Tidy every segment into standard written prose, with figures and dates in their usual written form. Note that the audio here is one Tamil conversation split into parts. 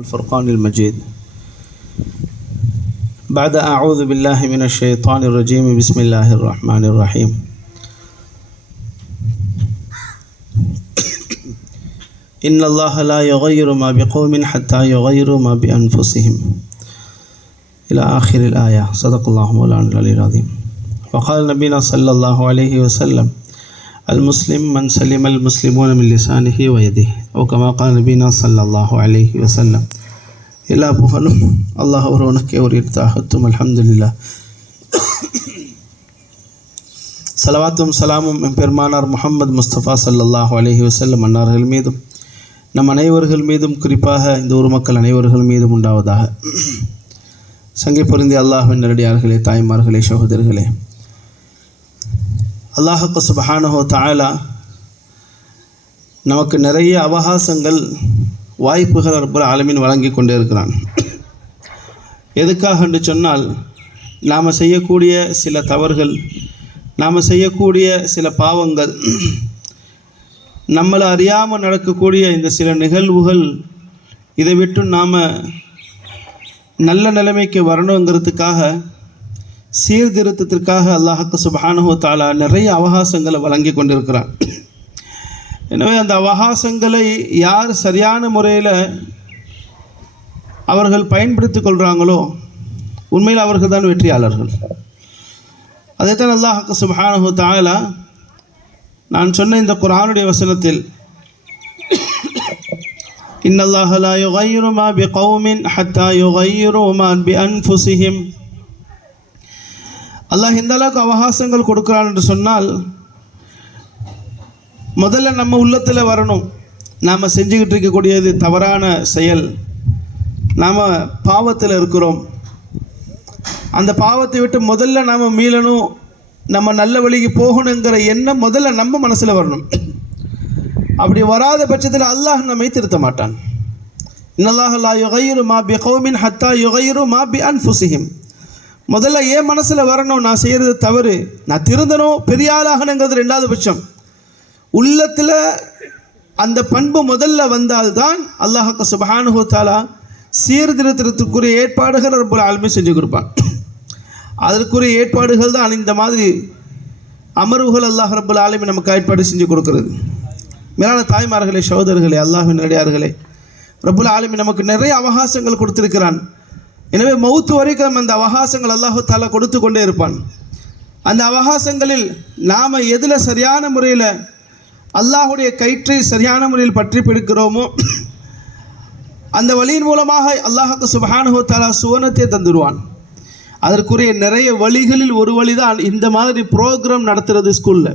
الفرقان المجيد. بعد أعوذ بالله من الشيطان الرجيم. بسم الله الرحمن الرحيم. إن الله لا يغير ما بقوم حتى يغيروا ما بأنفسهم إلى آخر الآية. صدق الله مولانا العلي العظيم. وقال نبينا صلى الله عليه وسلم: المسلم من سلم المسلمون من لسانه ويده، أو كما قال نبينا صلى الله عليه وسلم. எல்லா புகழும் அல்லாஹ் ஒருவனுக்கே உரித்தாகட்டும். அல்ஹம்துலில்லாஹ். ஸலவாத்தும் சலாமும் பெருமானார் முஹம்மது முஸ்தபா ஸல்லல்லாஹு அலைஹி வஸல்லம் அன்னார்கள் மீதும் நம் அனைவர்கள் மீதும் குறிப்பாக இந்த ஊர் மக்கள் அனைவர்கள் மீதும் உண்டாவதாக. சங்கை பொருந்திய அல்லாஹ்வின் நல்லடியார்களே, தாய்மார்களே, சகோதரர்களே, அல்லாஹ் சுப்ஹானஹு தஆலா நமக்கு நிறைய அவகாசங்கள், வாய்ப்புகள் ரப்பல் ஆலமீன் வழங்கி கொண்டே இருக்கிறான். எதுக்காக என்று சொன்னால், நாம் செய்யக்கூடிய சில தவறுகள், நாம் செய்யக்கூடிய சில பாவங்கள், நம்மளை அறியாமல் நடக்கக்கூடிய இந்த சில நிகழ்வுகள், இதை விட்டு நாம் நல்ல நிலைமைக்கு வரணுங்கிறதுக்காக, சீர்திருத்தத்திற்காக அல்லாஹ் சுப்ஹானஹு தஆலா நிறைய அவகாசங்களை வழங்கி கொண்டிருக்கிறான். எனவே அந்த அவகாசங்களை யார் சரியான முறையில் அவர்கள் பயன்படுத்தி கொள்கிறாங்களோ உண்மையில் அவர்கள் தான் வெற்றியாளர்கள். அதைத்தான் அல்லாஹ் சுப்ஹானஹு தஆலா நான் சொன்ன இந்த குர்ஆனுடைய வசனத்தில், இன்னல்லாஹ லா யுகையிரு மா பிகௌமின் ஹத்தா யுகையிரு மா பிஅன்ஃபுஸிஹிம். அல்லாஹ் இந்த அளவுக்கு அவகாசங்கள் கொடுக்குறான் என்று சொன்னால், முதல்ல நம்ம உள்ளத்தில் வரணும். நாம் செஞ்சுக்கிட்டு இருக்கக்கூடியது தவறான செயல், நாம் பாவத்தில் இருக்கிறோம். அந்த பாவத்தை விட்டு முதல்ல நாம் மீளணும், நம்ம நல்ல வழிக்கு போகணுங்கிற எண்ணம் முதல்ல நம்ம மனசில் வரணும். அப்படி வராத பட்சத்தில் அல்லாஹ் நம்மை திருத்த மாட்டான். இன்னல்லாஹ லா யுகையிரு மா பிகௌமின் ஹத்தா யுகையிரு மா பிஅன்ஃபுஸிஹிம். முதல்ல என் மனசில் வரணும், நான் செய்கிறது தவறு, நான் திருந்தணும், பெரிய ஆளாகணுங்கிறது ரெண்டாவது பட்சம். உள்ளத்தில் அந்த பண்பு முதல்ல வந்தால்தான் அல்லாஹ் சுப்ஹானஹு தஆலா சீர்திருத்தத்திற்குரிய ஏற்பாடுகள் ரப்பல் ஆலமீன் செஞ்சு கொடுப்பான். அதற்குரிய ஏற்பாடுகள் தான் இந்த மாதிரி அமர்வுகள் அல்லாஹ் ரப்பல் ஆலமீன் நமக்கு ஏற்பாடு செஞ்சு கொடுக்கிறது. மேலான தாய்மார்களே, சகோதரர்களே, அல்லாஹ்வின் நல்லடியார்களே, ரப்பல் ஆலமீன் நமக்கு நிறைய அவகாசங்கள் கொடுத்திருக்கிறான். எனவே மௌத்து வரைக்கும் அந்த அவகாசங்கள் அல்லாஹ் தஆலா கொடுத்து கொண்டே இருப்பான். அந்த அவகாசங்களில் நாம் எதில் சரியான முறையில் அல்லாஹுடைய கயிற்றை சரியான முறையில் பற்றி பிடிக்கிறோமோ அந்த வழியின் மூலமாக அல்லாஹ் சுப்ஹானஹு தஆலா சுவனத்தை தந்துடுவான். அதற்குரிய நிறைய வழிகளில் ஒரு வழி தான் இந்த மாதிரி ப்ரோக்ராம் நடத்துறது ஸ்கூலில்.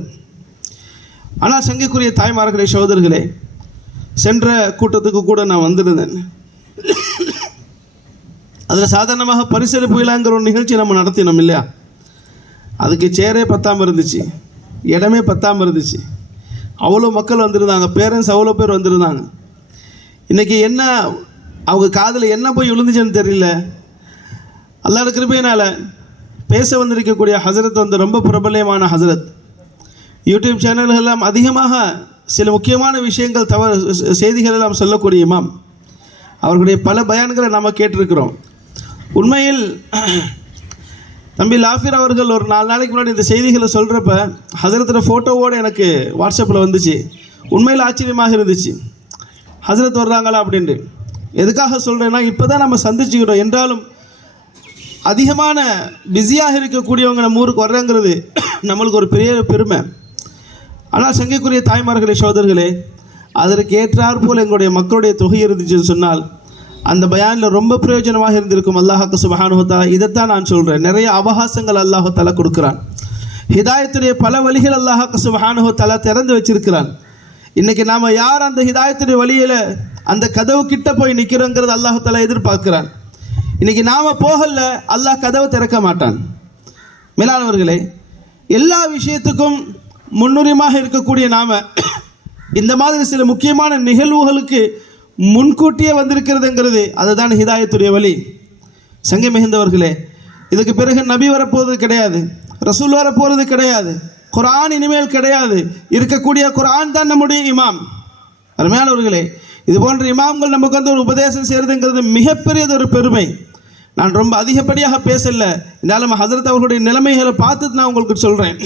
ஆனால் சங்கைக்குரிய தாய்மார்களே, சகோதரர்களே, சென்ற கூட்டத்துக்கு கூட நான் வந்திருந்தேன். அதில் சாதாரணமாக பரிசளிப்பு விழாங்கிற ஒரு நிகழ்ச்சி நம்ம நடத்தினோம் இல்லையா? அதுக்கு சேரே பத்தாமல் இருந்துச்சு, இடமே பத்தாமல் இருந்துச்சு. அவ்வளோ மக்கள் வந்திருந்தாங்க, பேரண்ட்ஸ் அவ்வளோ பேர் வந்திருந்தாங்க. இன்றைக்கி என்ன அவங்க காதில் என்ன போய் விழுந்துச்சுன்னு தெரியல. அல்லாஹ் கிருபையினால் பேச வந்திருக்கக்கூடிய ஹசரத் வந்து ரொம்ப பிரபலமான ஹசரத். யூடியூப் சேனல்கள் எல்லாம் அதிகமாக சில முக்கியமான விஷயங்கள் செய்திகள் எல்லாம் சொல்லக்கூடிய இமாம். அவர்களுடைய பல பயான்களை நாம் கேட்டிருக்கிறோம். உண்மையில் தம்பி லாஃபிர் அவர்கள் ஒரு 4 நாளைக்கு முன்னாடி இந்த செய்திகளை சொல்கிறப்ப ஹசரத்தோட ஃபோட்டோவோடு எனக்கு வாட்ஸ்அப்பில் வந்துச்சு. உண்மையில் ஆச்சரியமாக இருந்துச்சு, ஹசரத் வர்றாங்களா அப்படின்ட்டு. எதுக்காக சொல்கிறேன்னா, இப்போ தான் நம்ம சந்திச்சுக்கிறோம். என்றாலும் அதிகமான பிஸியாக இருக்கக்கூடியவங்க நம்ம ஊருக்கு வர்றாங்கிறது நம்மளுக்கு ஒரு பெரிய பெருமை. ஆனால் சங்கைக்குரிய தாய்மார்களே, சகோதரர்களே, அதற்கு ஏற்றாற் போல் எங்களுடைய மக்களுடைய தொகை இருந்துச்சுன்னு சொன்னால் அந்த பயானில் ரொம்ப பிரயோஜனமாக இருந்திருக்கும். அல்லாஹ் சுப்ஹானஹு தஆலா இதைத்தான் நான் சொல்கிறேன். நிறைய அவகாசங்கள் அல்லாஹ் தஆலா கொடுக்குறான். ஹிதாயத்துடைய பல வழிகள் அல்லாஹ் சுப்ஹானஹு தஆலா திறந்து வச்சிருக்கிறான். இன்றைக்கி நாம் யார் அந்த ஹிதாயத்துடைய வழியில் அந்த கதவு கிட்ட போய் நிற்கிறோங்கிறது அல்லாஹ் தஆலா எதிர்பார்க்குறான். இன்றைக்கி நாம் போகல, அல்லாஹ் கதவை திறக்க மாட்டான். மேலானவர்களே, எல்லா விஷயத்துக்கும் முன்னுரிமையாக இருக்கக்கூடிய நாம் இந்த மாதிரி சில முக்கியமான நிகழ்வுகளுக்கு முன்கூட்டியே வந்திருக்கிறதுங்கிறது அதுதான் ஹிதாயத்துடைய வழி. சங்கை மிகுந்தவர்களே, இதுக்கு பிறகு நபி வரப்போவது கிடையாது, ரசூல் வரப்போகிறது கிடையாது, குர்ஆன் இனிமேல் கிடையாது. இருக்கக்கூடிய குர்ஆன் தான் நம்முடைய இமாம். அருமையானவர்களே, இது போன்ற இமாம்கள் நமக்கு வந்து ஒரு உபதேசம் செய்கிறதுங்கிறது மிகப்பெரியது ஒரு பெருமை. நான் ரொம்ப அதிகப்படியாக பேசலை, இருந்தாலும் ஹசரத் அவர்களுடைய நிலைமைகளை பார்த்துட்டு நான் உங்களுக்கு சொல்கிறேன்.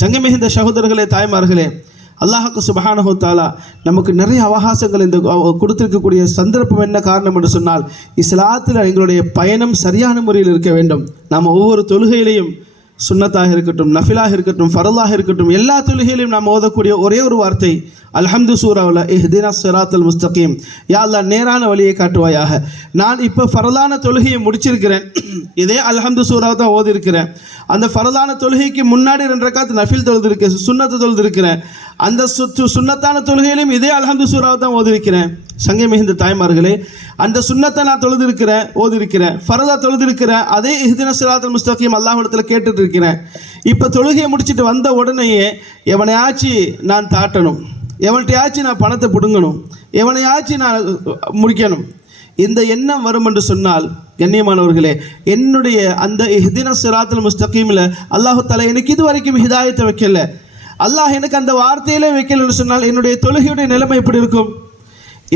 சங்கமிகுந்த சகோதரர்களே, தாய்மார்களே, அல்லாஹ்வுக்கு சுப்ஹானஹு வ தஆலா நமக்கு நிறைய அவகாசங்கள் இந்த கொடுத்திருக்கக்கூடிய சந்தர்ப்பம் என்ன காரணம் என்று சொன்னால், இஸ்லாத்தில் எங்களுடைய பயணம் சரியான முறையில் இருக்க வேண்டும். நாம் ஒவ்வொரு தொழுகையிலையும் சுன்னத்தாக இருக்கட்டும், நஃபிலாக இருக்கட்டும், ஃபரலாக இருக்கட்டும், எல்லா தொழுகையிலையும் நாம் ஓதக்கூடிய ஒரே ஒரு வார்த்தை அல்ஹம்து சூராவில் இஹ்தினஸ் ஸிராத்தல் முஸ்தகீம், யா அல்லாஹ் நேரான வழியை காட்டுவாயாக. நான் இப்போ ஃபரலான தொழுகையை முடிச்சிருக்கிறேன், இதே அல்ஹம்து சூராவை தான் ஓதிருக்கிறேன். அந்த ஃபரலான தொழுகைக்கு முன்னாடி 2 ரக்காத் நஃபில் தொழுதிருக்கேன், சுன்னத்து தொழுதிருக்கிறேன். அந்த சுன்னத்தான தொழுகையிலும் இதே அல்ஹம்து சூராவை தான் ஓதிருக்கிறேன். சங்கை மிகுந்த தாய்மார்களே, அந்த சுன்னத்தை நான் ஓதிருக்கிறேன், ஃபரதா தொழுதிருக்கிறேன், அதே இஹ்தினஸ் ஸிராத்தல் முஸ்தகீம் அல்லாஹ்விடத்தில் கேட்டுட்டு இருக்கிறேன். இப்போ தொழுகையை முடிச்சுட்டு வந்த உடனேயே எவனையாச்சும் நான் தாட்டணும், எவன்கிட்டயாச்சும் நான் பணத்தை பிடுங்கணும், எவனையாச்சும் நான் முடிக்கணும், இந்த எண்ணம் வரும் என்று சொன்னால், கண்ணியமானவர்களே, என்னுடைய அந்த இஹ்தினஸ் ஸிராத்தல் முஸ்தகீமில் அல்லாஹ் தஆலா எனக்கு இது வரைக்கும் ஹிதாயத்தை வைக்கல, அல்லாஹ் எனக்கு அந்த வார்த்தையிலே வைக்கலன்னு சொன்னால் என்னுடைய தொழுகையுடைய நிலைமை எப்படி இருக்கும்?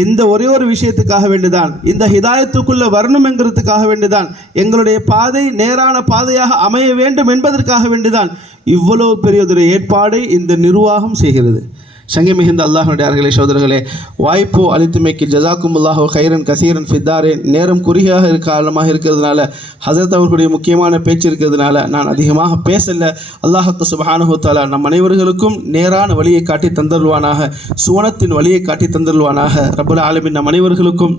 இந்த ஒரே ஒரு விஷயத்துக்காக வேண்டிதான், இந்த ஹிதாயத்துக்குள்ளே வரணும் என்கிறதுக்காக வேண்டிதான், எங்களுடைய பாதை நேரான பாதையாக அமைய வேண்டும் என்பதற்காக வேண்டிதான் இவ்வளவு பெரியதொரு ஏற்பாடை இந்த நிர்வாகம் செய்கிறது. சங்கை மிகுந்த அல்லாஹ்வுடைய சகோதரர்களே, வாய்ப்பு அளித்துமைக்கு ஜஸாக்குமுல்லாஹு கைரன் கசீரன் ஃபித்தாரே. நேரம் குறுகியாக காலமாக இருக்கிறதுனால, ஹஸரத் அவர்களுடைய முக்கியமான பேச்சு இருக்கிறதுனால நான் அதிகமாக பேசல. அல்லாஹ்வுக்கு சுப்ஹானஹு வ தஆலா நம் அனைவர்களுக்கும் நேரான வழியை காட்டி தந்தருள்வானாக, சுவனத்தின் வழியை காட்டி தந்தருள்வானாக. ரப்புல் ஆலமீன் நம் அனைவர்களுக்கும்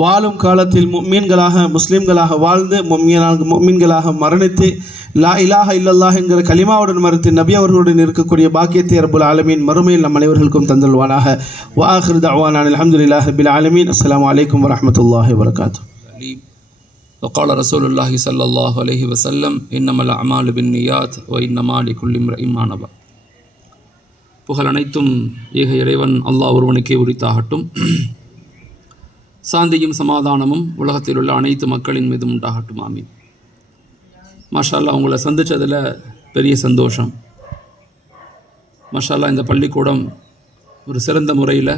வாழும் காலத்தில் முஃமின்களாக முஸ்லிம்களாக வாழ்ந்து முஃமின்களாக மரணித்து லா இலாஹ இல்லல்லாஹ் என்கிற கலிமாவுடன் மறுத்து நபி அவர்களுடன் இருக்கக்கூடிய பாக்கியத்தை ரப்புல் ஆலமீன் மறுமையில் நம் அனைவர்களுக்கும் தந்தல்வானாக. வ ஆகிரு தஅவானா அல்ஹம்துலில்லாஹி ரப்பில் ஆலமீன். அஸ்ஸலாமு அலைக்கும் வரஹ்மத்துல்லாஹி வபரகாத்துஹு. وقال رسول الله صلى الله عليه وسلم إنما الأعمال بالنيات وإنما لكل امرئ ما نوى. புகழ் அனைத்தும் ஏக இறைவன் அல்லாஹ் ஒருவனுக்கே உரித்தாகட்டும். சாந்தியும் சமாதானமும் உலகத்தில் உள்ள அனைத்து மக்களின் மீதும் உண்டாகட்டும். ஆமீன். மாஷா அல்லாஹ், உங்களை சந்தித்ததில் பெரிய சந்தோஷம். மாஷா அல்லாஹ், இந்த பள்ளிக்கூடம் ஒரு சிறந்த முறையில்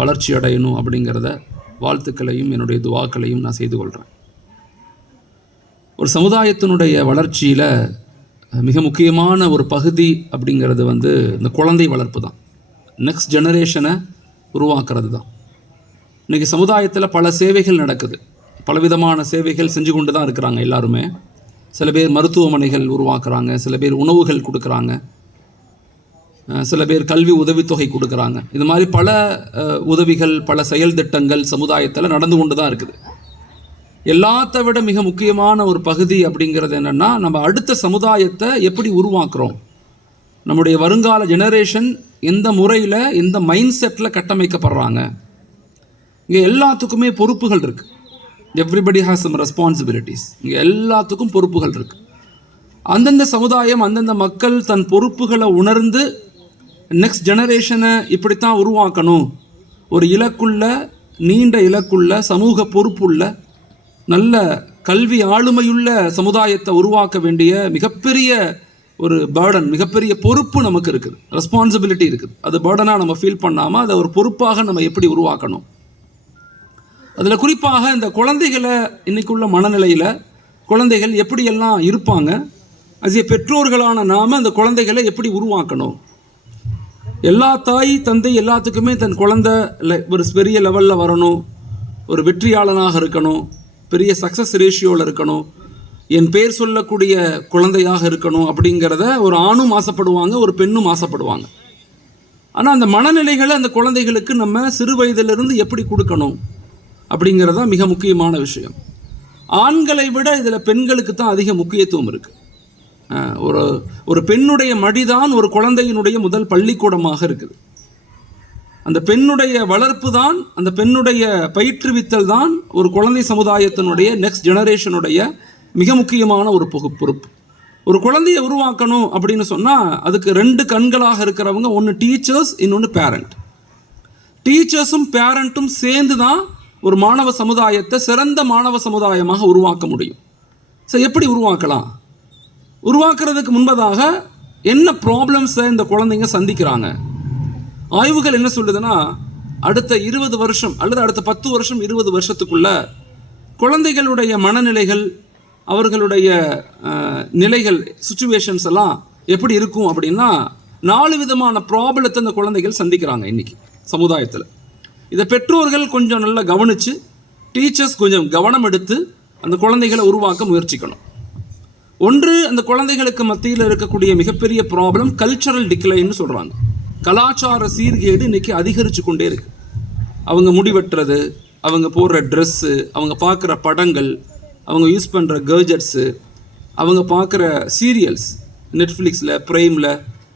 வளர்ச்சி அடையணும் அப்படிங்கிறத வாழ்த்துக்களையும் என்னுடைய துவாக்களையும் நான் செய்து கொள்கிறேன். ஒரு சமுதாயத்தினுடைய வளர்ச்சியில் மிக முக்கியமான ஒரு பகுதி அப்படிங்கிறது இந்த குழந்தை வளர்ப்பு தான். நெக்ஸ்ட் ஜெனரேஷனை உருவாக்குறது தான். இன்றைக்கி சமுதாயத்தில் பல சேவைகள் நடக்குது, பலவிதமான சேவைகள் செஞ்சு கொண்டு தான் இருக்கிறாங்க எல்லாருமே. சில பேர் மருத்துவமனைகள் உருவாக்குறாங்க, சில பேர் உணவுகள் கொடுக்குறாங்க, சில பேர் கல்வி உதவித்தொகை கொடுக்குறாங்க. இது மாதிரி பல உதவிகள், பல செயல் திட்டங்கள் சமுதாயத்தில் நடந்து கொண்டு தான் இருக்குது. எல்லாத்த விட மிக முக்கியமான ஒரு பகுதி அப்படிங்கிறது என்னென்னா, நம்ம அடுத்த சமுதாயத்தை எப்படி உருவாக்குறோம், நம்முடைய வருங்கால ஜெனரேஷன் எந்த முறையில் எந்த மைண்ட் செட்டில் கட்டமைக்கப்படுறாங்க. இங்கே எல்லாத்துக்குமே பொறுப்புகள் இருக்குது. Everybody has some responsibilities. இங்கே எல்லாத்துக்கும் பொறுப்புகள் இருக்குது. அந்தந்த சமுதாயம், அந்தந்த மக்கள் தன் பொறுப்புகளை உணர்ந்து நெக்ஸ்ட் ஜெனரேஷனை இப்படித்தான் உருவாக்கணும், ஒரு இலக்குள்ள, நீண்ட இலக்குள்ள, சமூக பொறுப்புள்ள, நல்ல கல்வி ஆளுமையுள்ள சமுதாயத்தை உருவாக்க வேண்டிய மிகப்பெரிய ஒரு பேர்டன், மிகப்பெரிய பொறுப்பு நமக்கு இருக்குது, ரெஸ்பான்சிபிலிட்டி இருக்குது. அது பேர்டனாக நம்ம ஃபீல் பண்ணாமல் அதை ஒரு பொறுப்பாக நம்ம எப்படி உருவாக்கணும். அதில் குறிப்பாக இந்த குழந்தைகளை, இன்றைக்குள்ள மனநிலையில் குழந்தைகள் எப்படியெல்லாம் இருப்பாங்க, அது பெற்றோர்களான நாம் அந்த குழந்தைகளை எப்படி உருவாக்கணும். எல்லா தாய் தந்தை எல்லாத்துக்குமே தன் குழந்தை ஒரு பெரிய லெவலில் வரணும், ஒரு வெற்றியாளனாக இருக்கணும், பெரிய சக்ஸஸ் ரேஷியோவில் இருக்கணும், என் பேர் சொல்லக்கூடிய குழந்தையாக இருக்கணும் அப்படிங்கிறத ஒரு ஆணும் ஆசைப்படுவாங்க, ஒரு பெண்ணும் ஆசைப்படுவாங்க. ஆனால் அந்த மனநிலைகளை அந்த குழந்தைகளுக்கு நம்ம சிறு வயதிலிருந்து எப்படி கொடுக்கணும் அப்படிங்கிறதான் மிக முக்கியமான விஷயம். ஆண்களை விட இதில் பெண்களுக்கு தான் அதிக முக்கியத்துவம் இருக்குது. ஒரு பெண்ணுடைய மடிதான் ஒரு குழந்தையினுடைய முதல் பள்ளிக்கூடமாக இருக்குது. அந்த பெண்ணுடைய வளர்ப்பு தான், அந்த பெண்ணுடைய பயிற்றுவித்தல் தான் ஒரு குழந்தை சமுதாயத்தினுடைய நெக்ஸ்ட் ஜெனரேஷனுடைய மிக முக்கியமான ஒரு பொறுப்பு. ஒரு குழந்தையை உருவாக்கணும் அப்படின்னு சொன்னால் அதுக்கு 2 கண்களாக இருக்கிறவங்க, ஒன்று டீச்சர்ஸ், இன்னொன்று பேரண்ட். டீச்சர்ஸும் பேரண்ட்டும் சேர்ந்து தான் ஒரு மாணவ சமுதாயத்தை சிறந்த மாணவ சமுதாயமாக உருவாக்க முடியும். ஸோ எப்படி உருவாக்கலாம்? உருவாக்குறதுக்கு முன்பதாக என்ன ப்ராப்ளம்ஸை இந்த குழந்தைங்க சந்திக்கிறாங்க, ஆய்வுகள் என்ன சொல்லுதுன்னா, அடுத்த 20 வருஷம் அல்லது அடுத்த 10 வருஷம் 20 வருஷத்துக்குள்ள குழந்தைகளுடைய மனநிலைகள், அவர்களுடைய நிலைகள், சுச்சுவேஷன்ஸ் எல்லாம் எப்படி இருக்கும் அப்படின்னா, 4 விதமான ப்ராப்ளத்தை அந்த குழந்தைகள் சந்திக்கிறாங்க இன்னைக்கு சமுதாயத்தில். இதை பெற்றோர்கள் கொஞ்சம் நல்லா கவனித்து, டீச்சர்ஸ் கொஞ்சம் கவனம் எடுத்து அந்த குழந்தைகளை உருவாக்க முயற்சிக்கணும். ஒன்று, அந்த குழந்தைகளுக்கு மத்தியில் இருக்கக்கூடிய மிகப்பெரிய ப்ராப்ளம் கல்ச்சரல் டிக்ளைன்னு சொல்கிறாங்க. கலாச்சார சீர்கேடு இன்னைக்கு அதிகரித்து கொண்டே இருக்கு. அவங்க முடிவெட்டுறது, அவங்க போடுற ட்ரெஸ்ஸு, அவங்க பார்க்குற படங்கள், அவங்க யூஸ் பண்ணுற கேஜெட்ஸு, அவங்க பார்க்குற சீரியல்ஸ், நெட்ஃப்ளிக்ஸில் ப்ரைமில்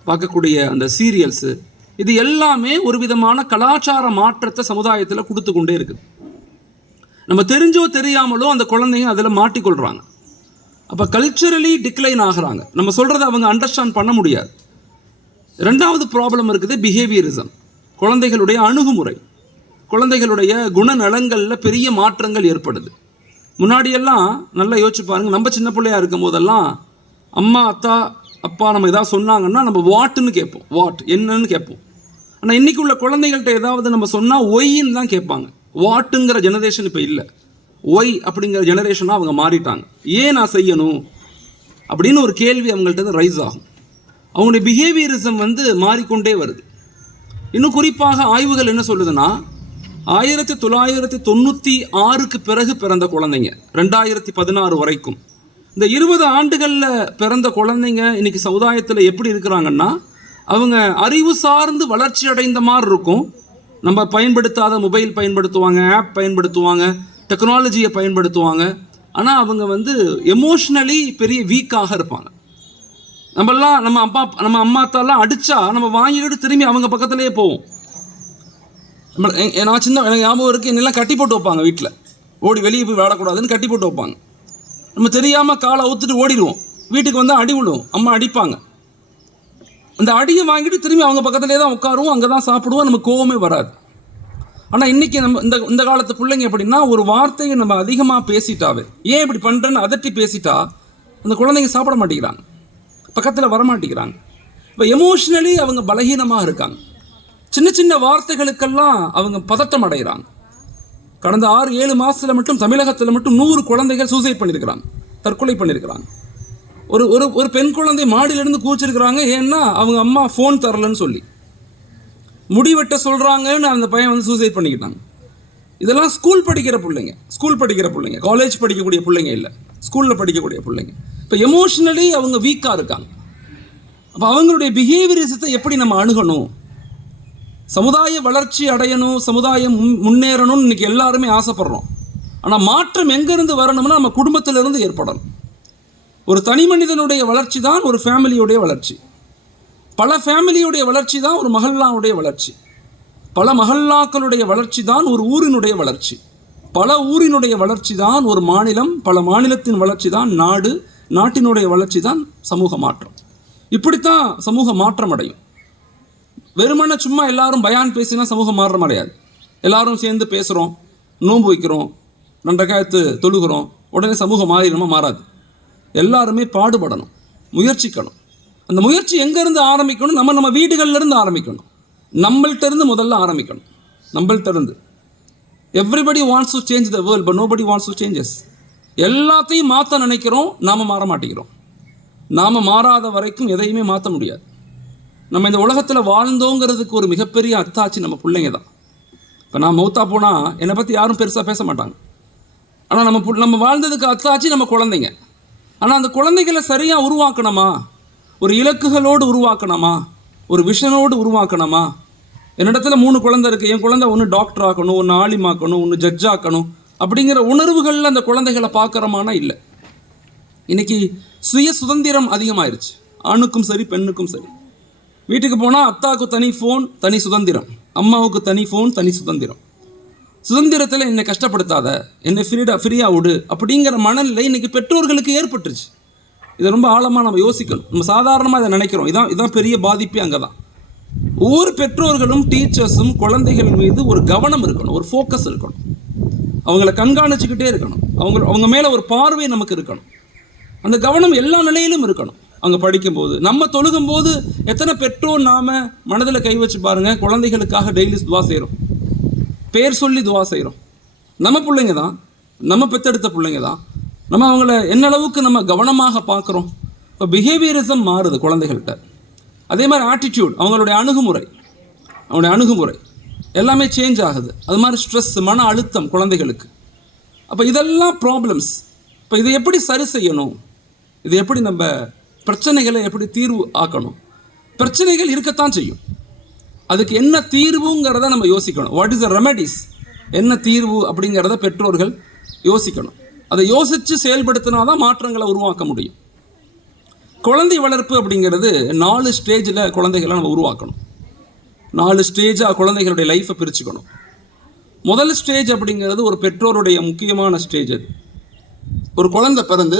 பார்க்கக்கூடிய அந்த சீரியல்ஸு, இது எல்லாமே ஒரு விதமான கலாச்சார மாற்றத்தை சமுதாயத்தில் கொடுத்து கொண்டே இருக்குது. நம்ம தெரிஞ்சோ தெரியாமலோ அந்த குழந்தைங்க அதில் மாட்டிக்கொள்கிறாங்க. அப்போ கல்ச்சரலி டிக்ளைன் ஆகிறாங்க. நம்ம சொல்கிறத அவங்க அண்டர்ஸ்டாண்ட் பண்ண முடியாது. ரெண்டாவது ப்ராப்ளம் இருக்குது பிஹேவியரிசம். குழந்தைகளுடைய அணுகுமுறை, குழந்தைகளுடைய குணநலங்களில் பெரிய மாற்றங்கள் ஏற்படுது. முன்னாடியெல்லாம் நல்லா யோசிச்சு பாருங்கள், நம்ம சின்ன பிள்ளையாக இருக்கும் போதெல்லாம் அம்மா அப்பா நம்ம எதாவது சொன்னாங்கன்னா நம்ம வாட்டுன்னு கேட்போம், வாட் என்னன்னு கேட்போம். ஆனால் இன்றைக்கி உள்ள குழந்தைகள்கிட்ட ஏதாவது நம்ம சொன்னால் ஒய்ன்னு தான் கேட்பாங்க. வாட்டுங்கிற ஜெனரேஷன் இப்போ இல்லை, ஒய் அப்படிங்கிற ஜெனரேஷனாக அவங்க மாறிட்டாங்க. ஏன் நான் செய்யணும் அப்படின்னு ஒரு கேள்வி அவங்கள்ட்ட ரைஸ் ஆகும். அவங்களுடைய பிஹேவியரிசம் மாறிக்கொண்டே வருது. இன்னும் குறிப்பாக ஆய்வுகள் என்ன சொல்லுதுன்னா, 1996க்கு பிறகு பிறந்த குழந்தைங்க 2016 வரைக்கும், இந்த 20 ஆண்டுகளில் பிறந்த குழந்தைங்க இன்னைக்கு சமுதாயத்தில் எப்படி இருக்கிறாங்கன்னா, அவங்க அறிவு சார்ந்து வளர்ச்சி அடைந்த மாதிரி இருக்கும். நம்ம பயன்படுத்தாத மொபைல் பயன்படுத்துவாங்க, ஆப் பயன்படுத்துவாங்க, டெக்னாலஜியை பயன்படுத்துவாங்க. ஆனால் அவங்க எமோஷ்னலி பெரிய வீக்காக இருப்பாங்க. நம்ம அம்மா அத்தாலாம் அடித்தா நம்ம வாங்கிட்டு திரும்பி அவங்க பக்கத்துலேயே போவோம். நான் எனக்கு ஞாபகம் இருக்குது, என்னெல்லாம் கட்டி போட்டு வைப்பாங்க வீட்டில், ஓடி வெளியே போய் விளாடக்கூடாதுன்னு கட்டி போட்டு வைப்பாங்க. நம்ம தெரியாமல் காலை அவுத்துட்டு ஓடிடுவோம். வீட்டுக்கு வந்தால் அடி விழுவோம், அம்மா அடிப்பாங்க. அந்த அடியை வாங்கிட்டு திரும்பி அவங்க பக்கத்துலேயே தான் உட்காருவோம், அங்கே தான் சாப்பிடுவோம், நமக்கு கோவமே வராது. ஆனால் இன்றைக்கி நம்ம இந்த காலத்து பிள்ளைங்க எப்படின்னா, ஒரு வார்த்தையை நம்ம அதிகமாக பேசிட்டாவே, ஏன் இப்படி பண்ணுறேன்னு அதட்டி பேசிட்டா அந்த குழந்தைங்க சாப்பிட மாட்டேங்கிறாங்க, பக்கத்தில் வரமாட்டேங்கிறாங்க. இப்போ எமோஷ்னலி அவங்க பலகீனமாக இருக்காங்க. சின்ன சின்ன வார்த்தைகளுக்கெல்லாம் அவங்க பதட்டம் அடைகிறாங்க. கடந்த 6-7 மாதத்தில் மட்டும் தமிழகத்தில் மட்டும் 100 குழந்தைகள் சூசைட் பண்ணியிருக்கிறாங்க, தற்கொலை பண்ணியிருக்கிறாங்க. ஒரு பெண் குழந்தை மாடியிலேருந்து கூச்சிருக்கிறாங்க. ஏன்னா அவங்க அம்மா ஃபோன் தரலன்னு சொல்லி, முடிவெட்ட சொல்கிறாங்கன்னு அந்த பையன் சூசைட் பண்ணிக்கிட்டாங்க. இதெல்லாம் ஸ்கூல் படிக்கிற பிள்ளைங்க, காலேஜ் படிக்கக்கூடிய பிள்ளைங்க இல்லை, ஸ்கூலில் படிக்கக்கூடிய பிள்ளைங்க. இப்போ எமோஷ்னலி அவங்க வீக்காக இருக்காங்க. அப்போ அவங்களுடைய பிஹேவியரிசத்தை எப்படி நம்ம அணுகணும்? சமுதாய வளர்ச்சி அடையணும், சமுதாயம் முன்னேறணும்னு இன்றைக்கி எல்லாருமே ஆசைப்படுறோம். ஆனால் மாற்றம் எங்கேருந்து வரணும்னா நம்ம குடும்பத்திலிருந்து ஏற்படணும். ஒரு தனி மனிதனுடைய வளர்ச்சி தான் ஒரு ஃபேமிலியுடைய வளர்ச்சி. பல ஃபேமிலியுடைய வளர்ச்சி தான் ஒரு மஹல்லாவுடைய வளர்ச்சி. பல மஹல்லாக்களுடைய வளர்ச்சி தான் ஒரு ஊரினுடைய வளர்ச்சி. பல ஊரினுடைய வளர்ச்சி தான் ஒரு மாநிலம். பல மாநிலத்தின் வளர்ச்சி தான் நாடு. நாட்டினுடைய வளர்ச்சி தான் சமூக மாற்றம். இப்படித்தான் சமூக மாற்றம் அடையும். வெறுமனே சும்மா எல்லாரும் பயான் பேசினா சமூக மாற்றம் அடையாது. எல்லாரும் சேர்ந்து பேசுகிறோம், நோன்பு வைக்கிறோம், 2 ரக்காயத்து தொழுகிறோம், உடனே சமூகம் மாறாது. எல்லாருமே பாடுபடணும், முயற்சிக்கணும். அந்த முயற்சி எங்கேருந்து ஆரம்பிக்கணும்? நம்ம வீடுகள்லேருந்து ஆரம்பிக்கணும். நம்மள்கிட்ட இருந்து முதல்ல ஆரம்பிக்கணும். நம்மள்கிட்ட இருந்து. Everybody wants to change the world, but nobody wants to changes. எல்லாத்தையும் மாற்ற நினைக்கிறோம், நாம் மாற மாட்டேங்கிறோம். நாம் மாறாத வரைக்கும் எதையுமே மாற்ற முடியாது. நம்ம இந்த உலகத்தில் வாழ்ந்தோங்கிறதுக்கு ஒரு மிகப்பெரிய அத்தாட்சி நம்ம பிள்ளைங்க தான். இப்போ நான் மௌத்தா போனால் என்னை பற்றி யாரும் பெருசாக பேச மாட்டாங்க. ஆனால் நம்ம வாழ்ந்ததுக்கு அத்தாட்சி நம்ம குழந்தைங்க. ஆனால் அந்த குழந்தைகளை சரியாக உருவாக்கணுமா? ஒரு இலக்குகளோடு உருவாக்கணுமா? ஒரு விஷனோடு உருவாக்கணுமா? என்னிடத்துல 3 குழந்தை இருக்குது. என் குழந்தை ஒன்று டாக்டர் ஆக்கணும், ஒன்று ஆலிமாக்கணும், ஒன்று ஜட்ஜ் ஆக்கணும் அப்படிங்கிற உணர்வுகளில் அந்த குழந்தைகளை பார்க்குறோமானா இல்லை. இன்றைக்கி சுய சுதந்திரம் அதிகமாயிருச்சு, ஆணுக்கும் சரி பெண்ணுக்கும் சரி. வீட்டுக்கு போனால் அத்தாவுக்கு தனி ஃபோன், தனி சுதந்திரம், அம்மாவுக்கு தனி ஃபோன், தனி சுதந்திரம். சுதந்திரத்தில் என்னை கஷ்டப்படுத்தாத, என்னை ஃப்ரீயாக விடு அப்படிங்கிற மனநிலை இன்றைக்கி பெற்றோர்களுக்கு ஏற்பட்டுருச்சு. இதை ரொம்ப ஆழமாக நம்ம யோசிக்கணும். நம்ம சாதாரணமாக இதை நினைக்கிறோம். இதான் பெரிய பாதிப்பே அங்கே தான். ஒவ்வொரு பெற்றோர்களும் டீச்சர்ஸும் குழந்தைகள் மீது ஒரு கவனம் இருக்கணும், ஒரு ஃபோக்கஸ் இருக்கணும். அவங்கள கண்காணிச்சுக்கிட்டே இருக்கணும். அவங்க மேலே ஒரு பார்வை நமக்கு இருக்கணும். அந்த கவனம் எல்லா நிலையிலும் இருக்கணும். அவங்க படிக்கும்போது. நம்ம தொழுகும்போது எத்தனை பெற்றோர் நாம் மனதில் கை வச்சு பாருங்கள், குழந்தைகளுக்காக டெய்லி துவா செய்கிறோம், பேர் சொல்லி துவா செய்கிறோம். நம்ம பிள்ளைங்க தான், நம்ம பெற்றெடுத்த பிள்ளைங்க தான், நம்ம அவங்கள என்ன அளவுக்கு நம்ம கவனமாக பார்க்குறோம். இப்போ பிஹேவியரிசம் மாறுது குழந்தைகள்கிட்ட. அதே மாதிரி ஆட்டிடியூட், அவங்களுடைய அணுகுமுறை எல்லாமே சேஞ்ச் ஆகுது. அது மாதிரி ஸ்ட்ரெஸ், மன அழுத்தம் குழந்தைகளுக்கு. அப்போ இதெல்லாம் ப்ராப்ளம்ஸ். இப்போ இதை எப்படி சரி செய்யணும், இது எப்படி நம்ம பிரச்சனைகளை எப்படி தீர்வு ஆக்கணும். பிரச்சனைகள் இருக்கத்தான் செய்யும், அதுக்கு என்ன தீர்வுங்கிறத நம்ம யோசிக்கணும். வாட் இஸ் த ரெமெடிஸ், என்ன தீர்வு அப்படிங்கிறத பெற்றோர்கள் யோசிக்கணும். அதை யோசித்து செயல்படுத்தினா தான் மாற்றங்களை உருவாக்க முடியும். குழந்தை வளர்ப்பு அப்படிங்கிறது 4 ஸ்டேஜில் குழந்தைகளை நம்ம உருவாக்கணும். 4 ஸ்டேஜாக குழந்தைகளுடைய லைஃப்பை பிரிச்சுக்கணும். முதல் ஸ்டேஜ் அப்படிங்கிறது ஒரு பெற்றோருடைய முக்கியமான ஸ்டேஜ். அது ஒரு குழந்தை பிறந்து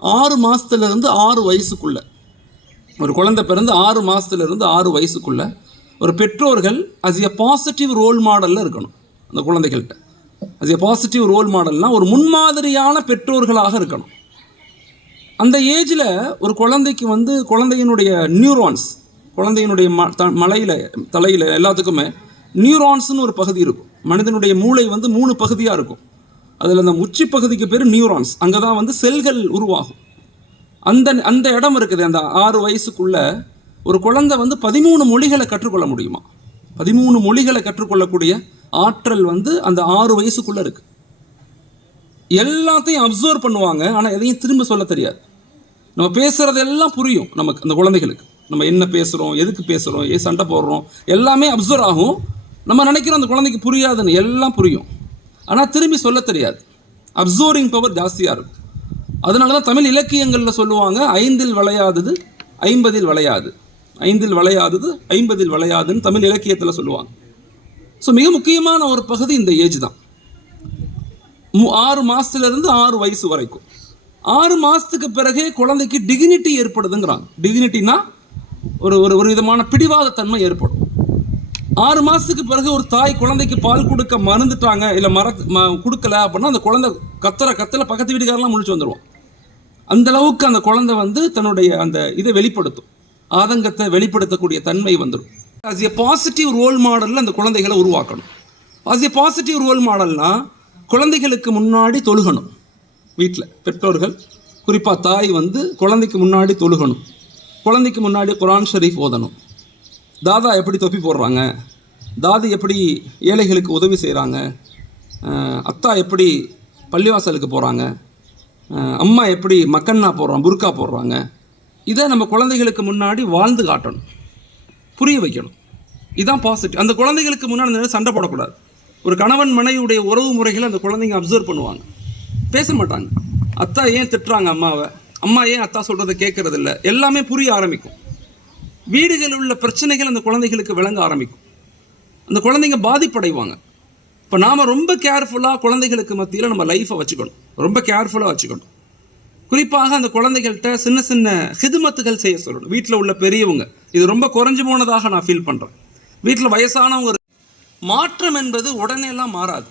6 மாதத்துலேருந்து 6 வயசுக்குள்ளே, ஒரு குழந்தை பிறந்து 6 மாதத்துலேருந்து 6 வயசுக்குள்ளே ஒரு பெற்றோர்கள் அஸ் எ பாசிட்டிவ் ரோல் மாடலில் இருக்கணும். அந்த குழந்தைகள்கிட்ட அஸ் எ பாசிட்டிவ் ரோல் மாடல்னால் ஒரு முன்மாதிரியான பெற்றோர்களாக இருக்கணும். அந்த ஏஜில் ஒரு குழந்தைக்கு குழந்தையினுடைய நியூரான்ஸ், குழந்தையினுடைய தலையில் எல்லாத்துக்குமே நியூரான்ஸ்னு ஒரு பகுதி இருக்கும். மனிதனுடைய மூளை 3 பகுதியாக இருக்கும். அதில் அந்த உச்சி பகுதிக்கு பேர் நியூரான்ஸ். அங்கே தான் செல்கள் உருவாகும். அந்த இடம் இருக்குது. அந்த 6 வயசுக்குள்ளே ஒரு குழந்தை 13 மொழிகளை கற்றுக்கொள்ள முடியுமா? 13 மொழிகளை கற்றுக்கொள்ளக்கூடிய ஆற்றல் அந்த 6 வயசுக்குள்ளே இருக்குது. எல்லாத்தையும் அப்சர்வ் பண்ணுவாங்க, ஆனால் எதையும் திரும்ப சொல்ல தெரியாது. நம்ம பேசுகிறது எல்லாம் புரியும் நமக்கு, அந்த குழந்தைகளுக்கு. நம்ம என்ன பேசுகிறோம், எதுக்கு பேசுகிறோம், சண்டை போடுறோம், எல்லாமே அப்சர்வ் ஆகும். நம்ம நினைக்கிறோம் அந்த குழந்தைக்கு புரியாதுன்னு, எல்லாம் புரியும், ஆனால் திரும்பி சொல்ல தெரியாது. அப்சர்விங் பவர் ஜாஸ்தியாக இருக்கும். அதனால தான் தமிழ் இலக்கியங்களில் சொல்லுவாங்க, 5இல் விளையாதது 50இல் விளையாது, 5இல் விளையாதது 50இல் விளையாதுன்னு தமிழ் இலக்கியத்தில் சொல்லுவாங்க. ஸோ மிக முக்கியமான ஒரு பகுதி இந்த ஏஜ் தான். 6 மாதத்துலேருந்து 6 வயசு வரைக்கும். 6 மாதத்துக்கு பிறகே குழந்தைக்கு டிக்னிட்டி ஏற்படுதுங்கிறாங்க. டிக்னிட்டினா ஒரு விதமான பிடிவாதத்தன்மை ஏற்படும். 6 மாதத்துக்கு பிறகு ஒரு தாய் குழந்தைக்கு பால் கொடுக்க மறந்துட்டாங்க, இல்லை கொடுக்கல அப்படின்னா அந்த குழந்தை கத்தல பக்கத்து வீட்டுக்காரெல்லாம் முழிச்சு வந்துடுவோம். அந்த அளவுக்கு அந்த குழந்தை தன்னுடைய அந்த இதை வெளிப்படுத்தும், ஆதங்கத்தை வெளிப்படுத்தக்கூடிய தன்மை வந்துடும். ஆஸ் எ பாசிட்டிவ் ரோல் மாடலில் அந்த குழந்தைகளை உருவாக்கணும். ஆஸ் எ பாசிட்டிவ் ரோல் மாடல்னால் குழந்தைகளுக்கு முன்னாடி தொழுகணும். வீட்டில் பெற்றோர்கள், குறிப்பாக தாய் குழந்தைக்கு முன்னாடி தொழுகணும். குழந்தைக்கு முன்னாடி குர்ஆன் ஷரீஃப் ஓதணும். தாதா எப்படி தொப்பி போடுறாங்க, தாதி எப்படி ஏழைகளுக்கு உதவி செய்கிறாங்க, அத்தா எப்படி பள்ளிவாசலுக்கு போகிறாங்க, அம்மா எப்படி மக்கன்னா போடுறாங்க, புர்கா போடுறாங்க, இதை நம்ம குழந்தைகளுக்கு முன்னாடி வாழ்ந்து காட்டணும், புரிய வைக்கணும். இதுதான் பாசிட்டிவ். அந்த குழந்தைகளுக்கு முன்னாடி சண்டை போடக்கூடாது. ஒரு கணவன் மனைவியுடைய உறவு முறைகளை அந்த குழந்தைங்க அப்சர்வ் பண்ணுவாங்க, பேச மாட்டாங்க. அத்தா ஏன் திட்டுறாங்க அம்மாவை, அம்மா ஏன் அத்தா சொல்கிறத கேட்குறதில்ல, எல்லாமே புரிய ஆரம்பிக்கும். வீடுகளில் உள்ள பிரச்சனைகள் அந்த குழந்தைகளுக்கு விளங்க ஆரம்பிக்கும். அந்த குழந்தைங்க பாதிப்படைவாங்க. இப்போ நாம் ரொம்ப கேர்ஃபுல்லாக குழந்தைகளுக்கு மத்தியில் நம்ம லைஃப்பை வச்சுக்கணும், ரொம்ப கேர்ஃபுல்லாக வச்சுக்கணும். குறிப்பாக அந்த குழந்தைகள்கிட்ட சின்ன சின்ன ஹிதுமத்துகள் செய்ய சொல்லணும். வீட்டில் உள்ள பெரியவங்க, இது ரொம்ப குறைஞ்சு போனதாக நான் ஃபீல் பண்ணுறேன். வீட்டில் வயசானவங்க, மாற்றம் என்பது உடனே எல்லாம் மாறாது.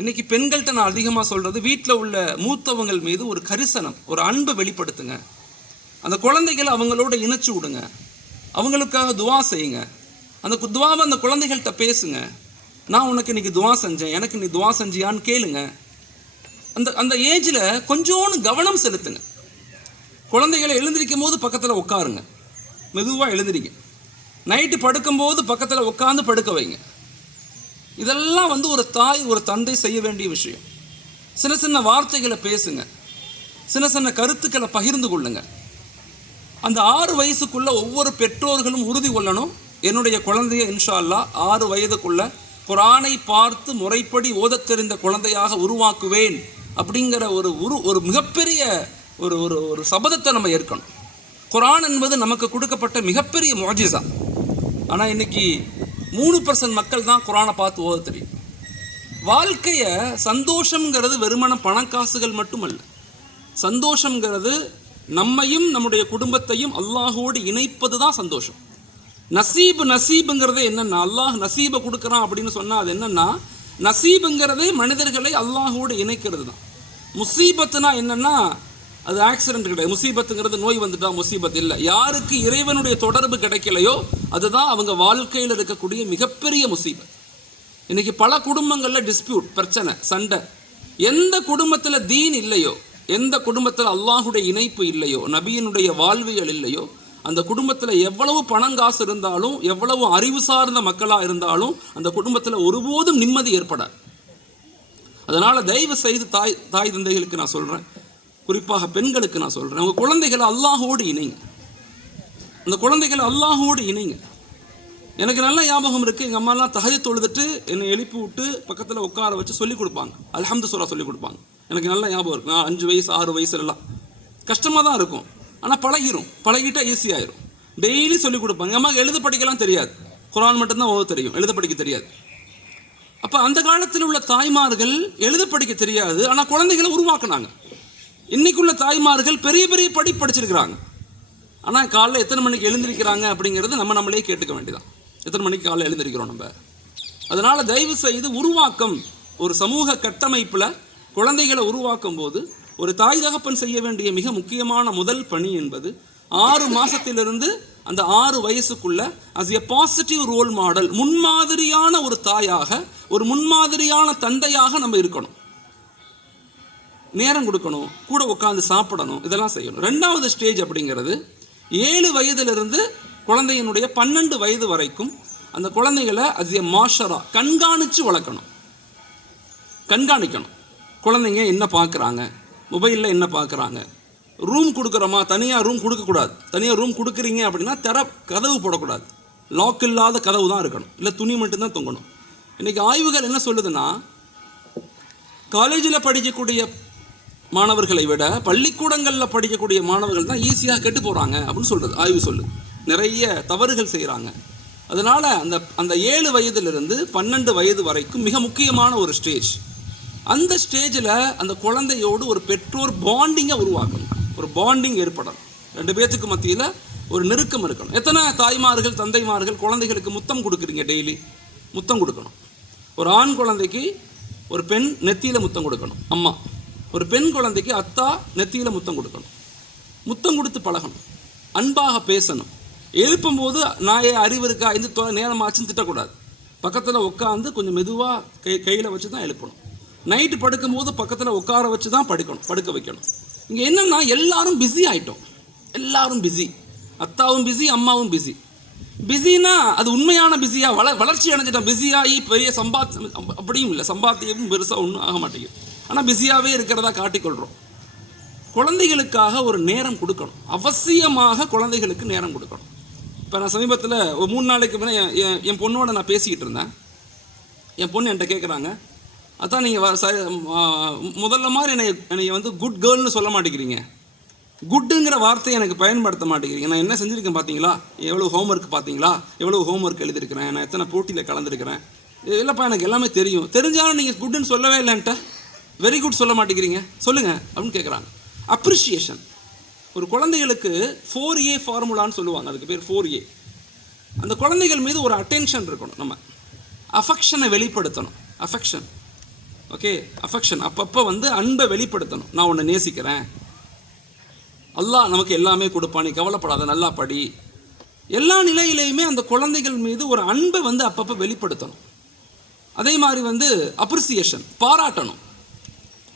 இன்றைக்கி பெண்கள்கிட்ட நான் அதிகமாக சொல்கிறது, வீட்டில் உள்ள மூத்தவங்கள் மீது ஒரு கரிசனம், ஒரு அன்பை வெளிப்படுத்துங்க. அந்த குழந்தைகளை அவங்களோட இணைச்சி விடுங்க, அவங்களுக்காக துவா செய்யுங்க. அந்த துவாவை அந்த குழந்தைகள்கிட்ட பேசுங்க. நான் உனக்கு இன்றைக்கி துவா செஞ்சேன், எனக்கு நீ துவா செஞ்சியான்னு கேளுங்க. அந்த ஏஜில் கொஞ்சோன்னு கவனம் செலுத்துங்க. குழந்தைகளை எழுந்திருக்கும் போது பக்கத்தில் உட்காருங்க, மெதுவாக எழுந்திரிங்க. நைட்டு படுக்கும்போது பக்கத்தில் உட்காந்து படுக்க வைங்க. இதெல்லாம் ஒரு தாய் ஒரு தந்தை செய்ய வேண்டிய விஷயம். சின்ன சின்ன வார்த்தைகளை பேசுங்க, சின்ன சின்ன கருத்துக்களை பகிர்ந்து கொள்ளுங்க. அந்த 6 வயசுக்குள்ளே ஒவ்வொரு பெற்றோர்களும் உறுதி கொள்ளணும், என்னுடைய குழந்தைய இன்ஷா அல்லாஹ் 6 வயதுக்குள்ளே குர்ஆனை பார்த்து முறைப்படி ஓதத் தெரிந்த குழந்தையாக உருவாக்குவேன் அப்படிங்கிற ஒரு மிகப்பெரிய ஒரு சபதத்தை நம்ம ஏற்கணும். குர்ஆன் என்பது நமக்கு கொடுக்கப்பட்ட மிகப்பெரிய முஅஜிஸா. ஆனால் இன்றைக்கி 3% மக்கள் தான் குர்ஆனை பார்த்து ஓத தெரியும். வாழ்க்கையை சந்தோஷங்கிறது வெறுமன பணக்காசுகள் மட்டுமல்ல. சந்தோஷங்கிறது நம்மையும் நம்முடைய குடும்பத்தையும் அல்லாஹோடு இணைப்பது தான் சந்தோஷம். நசீபுங்கிறதே என்னென்னா, அல்லாஹ் நசீபை கொடுக்குறான் அப்படின்னு சொன்னால் அது என்னென்னா, நசீபுங்கிறதே மனிதர்களை அல்லாஹோடு இணைக்கிறது தான். முசீபத்துனா என்னென்னா, அது ஆக்சிடென்ட் கிடையாது. முசீபத்துங்கிறது நோய் வந்துட்டா முசீபத் இல்லை. யாருக்கு இறைவனுடைய தொடர்பு கிடைக்கலையோ அதுதான் அவங்க வாழ்க்கையில் இருக்கக்கூடிய மிகப்பெரிய முசீபத். இன்னைக்கு பல குடும்பங்களில் டிஸ்பியூட், பிரச்சனை, சண்டை. எந்த குடும்பத்தில் தீன் இல்லையோ, எந்த குடும்பத்தில் அல்லாஹுடைய இணைப்பு இல்லையோ, நபியினுடைய வாழ்வியல் இல்லையோ, அந்த குடும்பத்தில் எவ்வளவு பணங்காசு இருந்தாலும், எவ்வளவு அறிவு சார்ந்த மக்களாக இருந்தாலும் அந்த குடும்பத்தில் ஒருபோதும் நிம்மதி ஏற்படாது. அதனால் தயவு செய்து தாய் தந்தைகளுக்கு நான் சொல்கிறேன், குறிப்பாக பெண்களுக்கு நான் சொல்கிறேன், உங்கள் குழந்தைகளை அல்லாஹோடு இணைங்க. அந்த குழந்தைகளை அல்லாஹோடு இணைங்க. எனக்கு நல்ல ஞாபகம் இருக்குது, எங்கள் அம்மாலாம் தஹஜ்ஜுத் தொழுதுட்டு என்னை எழுப்பி விட்டு பக்கத்தில் உட்கார வச்சு சொல்லிக் கொடுப்பாங்க. அல்ஹம்து சூரா சொல்லிக் கொடுப்பாங்க. எனக்கு நல்ல ஞாபகம் இருக்குது. நான் 5 வயசு 6 வயசுலலாம் கஷ்டமாக தான் இருக்கும், ஆனால் பழகிட்டால் ஈஸியாயிரும். டெய்லி சொல்லிக் கொடுப்பாங்க. எங்கள் அம்மாவுக்கு எழுத படிக்கலாம் தெரியாது, குர்ஆன் மட்டும்தான் ஓத தெரியும், எழுத படிக்க தெரியாது. அப்போ அந்த காலத்தில் உள்ள தாய்மார்கள் எழுத படிக்க தெரியாது, ஆனால் குழந்தைகளை உருவாக்குனாங்க. இன்றைக்குள்ள தாய்மார்கள் பெரிய பெரிய படிச்சிருக்கிறாங்க, ஆனால் காலைல எத்தனை மணிக்கு எழுந்திருக்கிறாங்க அப்படிங்கிறது நம்மளே கேட்டுக்க வேண்டியதான். எத்தனை மணிக்கு காலைல எழுந்திருக்கிறோம் நம்ம. அதனால் தயவு செய்து உருவாக்கம், ஒரு சமூக கட்டமைப்பில் குழந்தைகளை உருவாக்கும் போது ஒரு தாய் தகப்பன் செய்ய வேண்டிய மிக முக்கியமான முதல் பணி என்பது 6 மாதத்திலிருந்து அந்த 6 வயசுக்குள்ள as a positive role model, முன்மாதிரியான ஒரு தாயாக, ஒரு முன்மாதிரியான தந்தையாக நம்ம இருக்கணும். நேரம் கொடுக்கணும், கூட உட்காந்து சாப்பிடணும், இதெல்லாம் செய்யணும். 2வது ஸ்டேஜ் அப்படிங்கிறது 7 வயதிலிருந்து குழந்தையினுடைய 12 வயது வரைக்கும் அந்த குழந்தைகளை அஸ் எ மாஷரா கண்காணித்து வளர்க்கணும். கண்காணிக்கணும். குழந்தைங்க என்ன பார்க்குறாங்க, மொபைலில் என்ன பார்க்குறாங்க, ரூம் கொடுக்குறோமா, தனியாக ரூம் கொடுக்கக்கூடாது. தனியாக ரூம் கொடுக்குறீங்க அப்படின்னா கதவு போடக்கூடாது, லாக் இல்லாத கதவு தான் இருக்கணும், இல்லை துணி மட்டும்தான் தொங்கணும். இன்றைக்கி ஆய்வுகள் என்ன சொல்லுதுன்னா, காலேஜில் படிக்கக்கூடிய மாணவர்களை விட பள்ளிக்கூடங்களில் படிக்கக்கூடிய மாணவர்கள் தான் ஈஸியாக கெட்டு போகிறாங்க அப்படின்னு சொல்கிறது ஆய்வு சொல்லுது. நிறைய தவறுகள் செய்கிறாங்க. அதனால் அந்த 7 வயதிலிருந்து 12 வயது வரைக்கும் மிக முக்கியமான ஒரு ஸ்டேஜ். அந்த ஸ்டேஜில் அந்த குழந்தையோடு ஒரு பெற்றோர் பாண்டிங்கை உருவாக்கணும், ஒரு பாண்டிங் ஏற்படணும். 2 பேர்த்துக்கு மத்தியில் ஒரு நெருக்கம் இருக்கணும். எத்தனை தாய்மார்கள் தந்தைமார்கள் குழந்தைகளுக்கு முத்தம் கொடுக்குறீங்க? டெய்லி முத்தம் கொடுக்கணும். ஒரு ஆண் குழந்தைக்கு ஒரு பெண் நெத்தியில் முத்தம் கொடுக்கணும் அம்மா, ஒரு பெண் குழந்தைக்கு அத்தா நெத்தியில் முத்தம் கொடுக்கணும். முத்தம் கொடுத்து பழகணும், அன்பாக பேசணும். எழுப்பும்போது நான் அறிவு இருக்கா, இந்த நேரம் ஆச்சுன்னு திட்டக்கூடாது. பக்கத்தில் உட்காந்து கொஞ்சம் மெதுவாக கையில் வச்சு தான் எழுப்பணும். நைட்டு படுக்கும்போது பக்கத்தில் உட்கார வச்சு தான் படுக்க வைக்கணும். இங்கே என்னென்னா எல்லாரும் பிஸி ஆகிட்டோம், எல்லாரும் பிஸி, அத்தாவும் பிஸி, அம்மாவும் பிஸி. பிஸினா அது உண்மையான பிஸியாக வளர்ச்சி அடைஞ்சிட்டோம். பிஸியாகி பெரிய அப்படியும் இல்லை, சம்பாத்தியமும் பெருசாக ஒன்றும் ஆக மாட்டேங்குது. ஆனால் பிஸியாகவே இருக்கிறதா காட்டிக்கொள்கிறோம். குழந்தைகளுக்காக ஒரு நேரம் கொடுக்கணும், அவசியமாக குழந்தைகளுக்கு நேரம் கொடுக்கணும். இப்போ நான் சமீபத்தில் ஒரு 3 நாளைக்கு முன்னே என் பொண்ணோட நான் பேசிக்கிட்டு இருந்தேன். என் பொண்ணு என்கிட்ட கேட்குறாங்க, அதான் நீங்கள் முதல்ல மாதிரி என்னை வந்து குட் கேர்ள்னு சொல்ல மாட்டேங்கிறீங்க, குட்டுங்கிற வார்த்தையை எனக்கு பயன்படுத்த மாட்டேங்கிறீங்க. நான் என்ன செஞ்சுருக்கேன் பார்த்தீங்களா, எவ்வளோ ஹோம்ஒர்க் பார்த்தீங்களா, எவ்வளோ ஹோம்ஒர்க் எழுதியிருக்கிறேன், நான் எத்தனை போட்டியில் கலந்துருக்கிறேன், இல்லைப்பா எனக்கு எல்லாமே தெரியும், தெரிஞ்சாலும் நீங்கள் குட்டுன்னு சொல்லவே இல்லைன்ட்ட, வெரி குட் சொல்ல மாட்டேங்கிறீங்க, சொல்லுங்கள் அப்படின்னு கேட்குறாங்க. அப்ரிஷியேஷன். ஒரு குழந்தைகளுக்கு 4A ஃபார்முலான்னு சொல்லுவாங்க, அதுக்கு பேர் 4A. அந்த குழந்தைகள் மீது ஒரு அட்டென்ஷன் இருக்கணும். நம்ம அஃபெக்ஷனை வெளிப்படுத்தணும். Affection, okay, affection. அப்பப்போ வந்து அன்பை வெளிப்படுத்தணும். நான் உன்னை நேசிக்கிறேன், அல்லாஹ் நமக்கு எல்லாமே கொடுப்பான், நீ கவலைப்படாத, நல்லா படி. எல்லா நிலையிலையுமே அந்த குழந்தைகள் மீது ஒரு அன்பை வந்து அப்பப்போ வெளிப்படுத்தணும். அதே மாதிரி வந்து அப்ரிசியேஷன், பாராட்டணும்.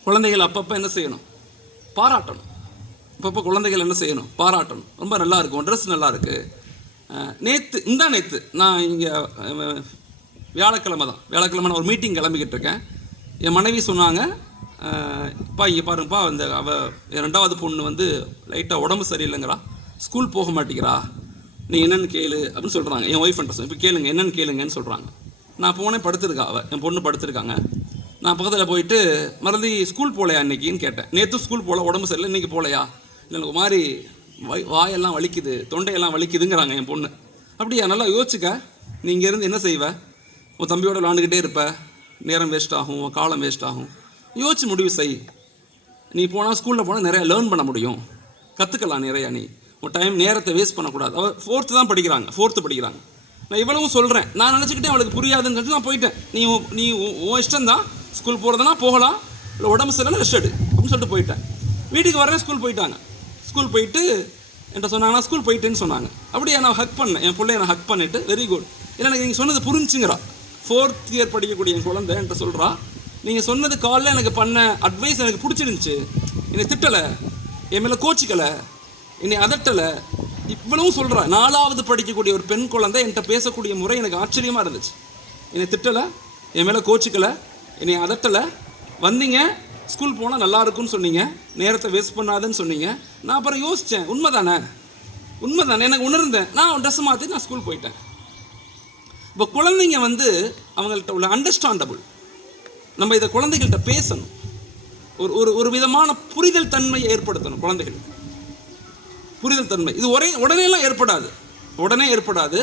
குழந்தைகள் அப்பப்போ என்ன செய்யணும், பாராட்டணும். அப்பப்போ குழந்தைகள் என்ன செய்யணும், பாராட்டணும். ரொம்ப நல்லா இருக்கும், உன் ட்ரெஸ் நல்லா இருக்குது. நேற்று நான் இங்கே வியாழக்கிழமை நான் ஒரு மீட்டிங் கிளம்பிக்கிட்டு இருக்கேன். என் மனைவி சொன்னாங்க, அப்பா இங்கே பாருங்கப்பா, இந்த என் 2வது பொண்ணு வந்து லைட்டாக உடம்பு சரியில்லைங்கிறா, ஸ்கூல் போக மாட்டேங்கிறா, நீ என்னென்னு கேளு அப்படின்னு சொல்கிறாங்க. என் ஒய்ஃப் என்கிட்ட இப்போ கேளுங்க, என்னென்னு கேளுங்கன்னு சொல்கிறாங்க. நான் போனேன், படுத்துருக்கா என் பொண்ணு படுத்துருக்காங்க. நான் பக்கத்தில் போயிட்டு மறுபடி ஸ்கூல் போகலையா இன்றைக்கின்னு கேட்டேன். நேற்று ஸ்கூல் போகல, உடம்பு சரியில்லை, இன்றைக்கி போகலையா, இல்லை எனக்கு மாதிரி வாயெல்லாம் வலிக்குது, தொண்டையெல்லாம் வலிக்குதுங்கிறாங்க என் பொண்ணு. அப்படியா, நல்லா யோசிச்சுக்க, நீ இங்கேருந்து என்ன செய்வ, உன் தம்பியோட விளாண்டுக்கிட்டே இருப்ப, நேரம் வேஸ்ட் ஆகும், காலம் வேஸ்ட் ஆகும். யோசிச்சு முடிவு செய். நீ போனால் ஸ்கூலில் போனால் நிறையா லேர்ன் பண்ண முடியும், கற்றுக்கலாம் நிறையா. நீ உன் நேரத்தை வேஸ்ட் பண்ணக்கூடாது. அவள் 4th தான் படிக்கிறாங்க, 4th படிக்கிறாங்க. நான் இவ்வளவும் சொல்கிறேன், நான் நினச்சிக்கிட்டே அவளுக்கு புரியாதுன்னு சொல்லிட்டு நான் போயிட்டேன். நீ உன் இஷ்டம் தான், ஸ்கூல் போகிறதுனா போகலாம், இல்லை உடம்பு சரியில்லை ரெஸ்ட் எடு அப்படின்னு சொல்லிட்டு போயிட்டேன். வீட்டுக்கு வரேன், ஸ்கூல் போயிட்டாங்க. ஸ்கூல் போயிட்டு என்கிட்ட சொன்னாங்க, நான் ஸ்கூல் போயிட்டேன்னு சொன்னாங்க. அப்படியே நான் ஹக் பண்ணேன், என் பிள்ளைய நான் ஹக் பண்ணிவிட்டு வெரி குட், இல்லை எனக்கு நீங்கள் சொன்னது புரிஞ்சுங்கிறா. 4th year படிக்கக்கூடிய என் குழந்தை என்கிட்ட சொல்கிறா, நீங்கள் சொன்னது காலைல எனக்கு பண்ண அட்வைஸ் எனக்கு பிடிச்சிருந்துச்சு, என்னை திட்டலை, என் மேலே கோச்சிக்கலை, என்னை அதட்டலை, இவ்வளவும் சொல்கிறா. 4வது படிக்கக்கூடிய ஒரு பெண் குழந்தை என்கிட்ட பேசக்கூடிய முறை எனக்கு ஆச்சரியமாக இருந்துச்சு. என்னை திட்டலை, என் மேலே கோச்சிக்கலை, என்னை அதட்டலை, வந்தீங்க ஸ்கூல் போனால் நல்லா இருக்குன்னு சொன்னீங்க, நேரத்தை வேஸ்ட் பண்ணாதுன்னு சொன்னீங்க. நான் அப்புறம் யோசித்தேன், உண்மைதானே எனக்கு உணர்ந்தேன். நான் ட்ரெஸ் மாற்றி நான் ஸ்கூல் போயிட்டேன். இப்போ குழந்தைங்க வந்து அவங்கள்ட்ட உள்ள அண்டர்ஸ்டாண்டபிள், நம்ம இதை குழந்தைகள்கிட்ட பேசணும், ஒரு விதமான புரிதல் தன்மையை ஏற்படுத்தணும் குழந்தைகளுக்கு. புரிதல் தன்மை இது உடனேலாம் ஏற்படாது,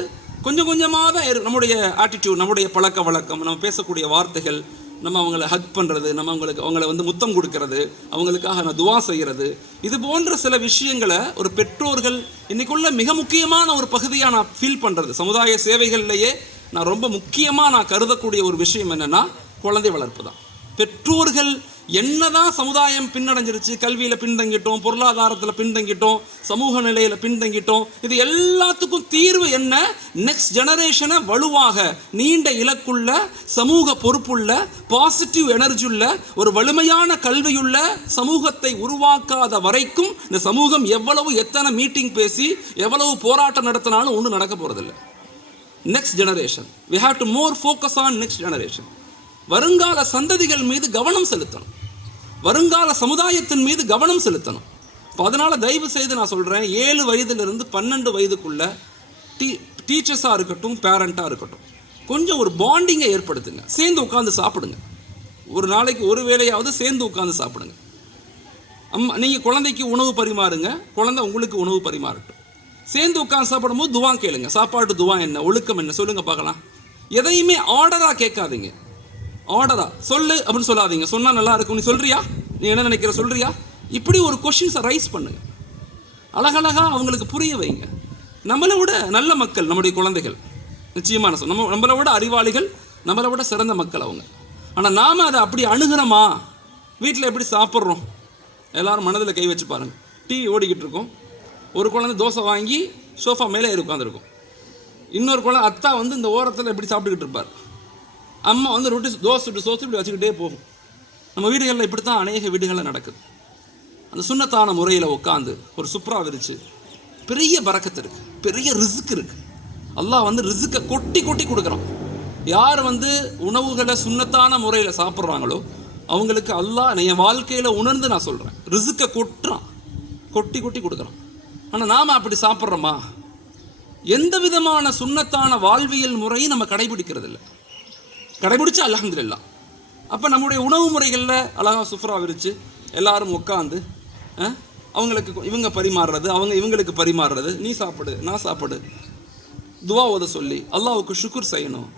கொஞ்சம் கொஞ்சமாக தான் நம்முடைய ஆட்டிடியூட், நம்முடைய பழக்க வழக்கம், நம்ம பேசக்கூடிய வார்த்தைகள், நம்ம அவங்கள ஹக் பண்ணுறது, நம்ம அவங்கள வந்து முத்தம் கொடுக்கறது, அவங்களுக்காக நான் துவா செய்கிறது, இது போன்ற சில விஷயங்களை ஒரு பெற்றோர்கள் இன்றைக்குள்ள மிக முக்கியமான ஒரு பகுதியாக நான் ஃபீல் பண்ணுறது. சமுதாய சேவைகள்லேயே நான் ரொம்ப முக்கியமாக நான் கருதக்கூடிய ஒரு விஷயம் என்னென்னா குழந்தை வளர்ப்பு தான். பெற்றோர்கள் என்னதான் சமுதாயம் பின்னடைஞ்சிருச்சு, கல்வியில் பின்தங்கிட்டோம், பொருளாதாரத்தில் பின்தங்கிட்டோம், சமூக நிலையில் பின்தங்கிட்டோம், இது எல்லாத்துக்கும் தீர்வு என்ன? நெக்ஸ்ட் ஜெனரேஷனை வலுவாக நீண்ட இலக்குள்ள, சமூக பொறுப்புள்ள, பாசிட்டிவ் எனர்ஜியுள்ள, ஒரு வலிமையான கல்வியுள்ள சமூகத்தை உருவாக்காத வரைக்கும் இந்த சமூகம் எத்தனை மீட்டிங் பேசி எவ்வளவு போராட்டம் நடத்தினாலும் ஒன்றும் நடக்க போகிறதில்லை. Next generation, we have to more focus on next generation. வருங்கால சந்ததிகள் மீது கவனம் செலுத்தணும், வருங்கால சமுதாயத்தின் மீது கவனம் செலுத்தணும். இப்போ அதனால் தயவு செய்து நான் சொல்கிறேன், 7 வயதிலிருந்து 12 வயதுக்குள்ள டீச்சர்ஸாக இருக்கட்டும், பேரண்ட்டாக இருக்கட்டும், கொஞ்சம் ஒரு பாண்டிங்கை ஏற்படுத்துங்க. சேர்ந்து உட்காந்து சாப்பிடுங்க, ஒரு நாளைக்கு ஒரு வேளையாவது சேர்ந்து உட்காந்து சாப்பிடுங்க. நீங்கள் குழந்தைக்கு உணவு பரிமாறுங்க, குழந்தை உங்களுக்கு உணவு பரிமாறட்டும். சேர்ந்து உட்காந்து சாப்பிடும்போது துவா கேளுங்க. சாப்பாட்டு துவா என்ன, ஒழுக்கம் என்ன சொல்லுங்கள் பார்க்கலாம். எதையுமே ஆர்டராக கேட்காதீங்க, ஆர்டராக சொல்லு அப்படின்னு சொல்லாதீங்க. சொன்னால் நல்லா இருக்கும், நீ சொல்கிறியா, நீ என்ன நினைக்கிற சொல்கிறியா, இப்படி ஒரு கொஷின்ஸை ரைஸ் பண்ணுங்க. அழகழகாக அவங்களுக்கு புரிய வைங்க. நம்மளை விட நல்ல மக்கள் நம்முடைய குழந்தைகள், நிச்சயமான நம்மளை விட அறிவாளிகள், நம்மளை விட சிறந்த மக்கள் அவங்க. ஆனால் நாம் அதை அப்படி அணுகிறோமா? வீட்டில் எப்படி சாப்பிட்றோம்? எல்லோரும் மனதில் கை வச்சு பாருங்கள். டிவி ஓடிக்கிட்டு இருக்கோம், ஒரு குழந்தை தோசை வாங்கி சோஃபா மேலே ஏறி உட்காந்துருக்கும், இன்னொரு குழந்தை அத்தா வந்து இந்த ஓரத்தில் எப்படி சாப்பிட்டுக்கிட்டு இருப்பார், அம்மா வந்து ரொட்டி தோசை சுட்டு சோத்து இப்படி வச்சுக்கிட்டே போகும். நம்ம வீடுகளில் இப்படி தான் அநேக வீடுகளில் நடக்குது. அந்த சுண்ணத்தான முறையில் உட்காந்து ஒரு சுப்ரா விரிச்சு, பெரிய பரக்கத்து இருக்குது, பெரிய ரிஸ்க் இருக்குது. அல்லாஹ் வந்து ரிஸ்க்கை கொட்டி கொட்டி கொடுக்குறான். யார் வந்து உணவுகளை சுண்ணத்தான முறையில் சாப்பிட்றாங்களோ அவங்களுக்கு அல்லாஹ் என் வாழ்க்கையில் உணர்ந்து நான் சொல்கிறேன், ரிஸ்க்கை கொட்டி கொட்டி கொடுக்குறான். ஆனால் நாம் அப்படி சாப்பிட்றோமா? எந்த விதமான சுண்ணத்தான வாழ்வியல் முறையும் நம்ம கடைபிடிக்கிறது இல்லை. கடைபிடிச்சா அல்ஹம்துலில்லாஹ். அப்போ நம்முடைய உணவு முறைகளில் அழகாக சுஃப்ரா விரித்து எல்லாரும் உட்காந்து அவங்களுக்கு இவங்க பரிமாறுறது, அவங்க இவங்களுக்கு பரிமாறுறது, நீ சாப்பிடு நான் சாப்பிடு, துவா ஓத சொல்லி அல்லாஹ்வுக்கு ஷுக்குர் செய்யணும்.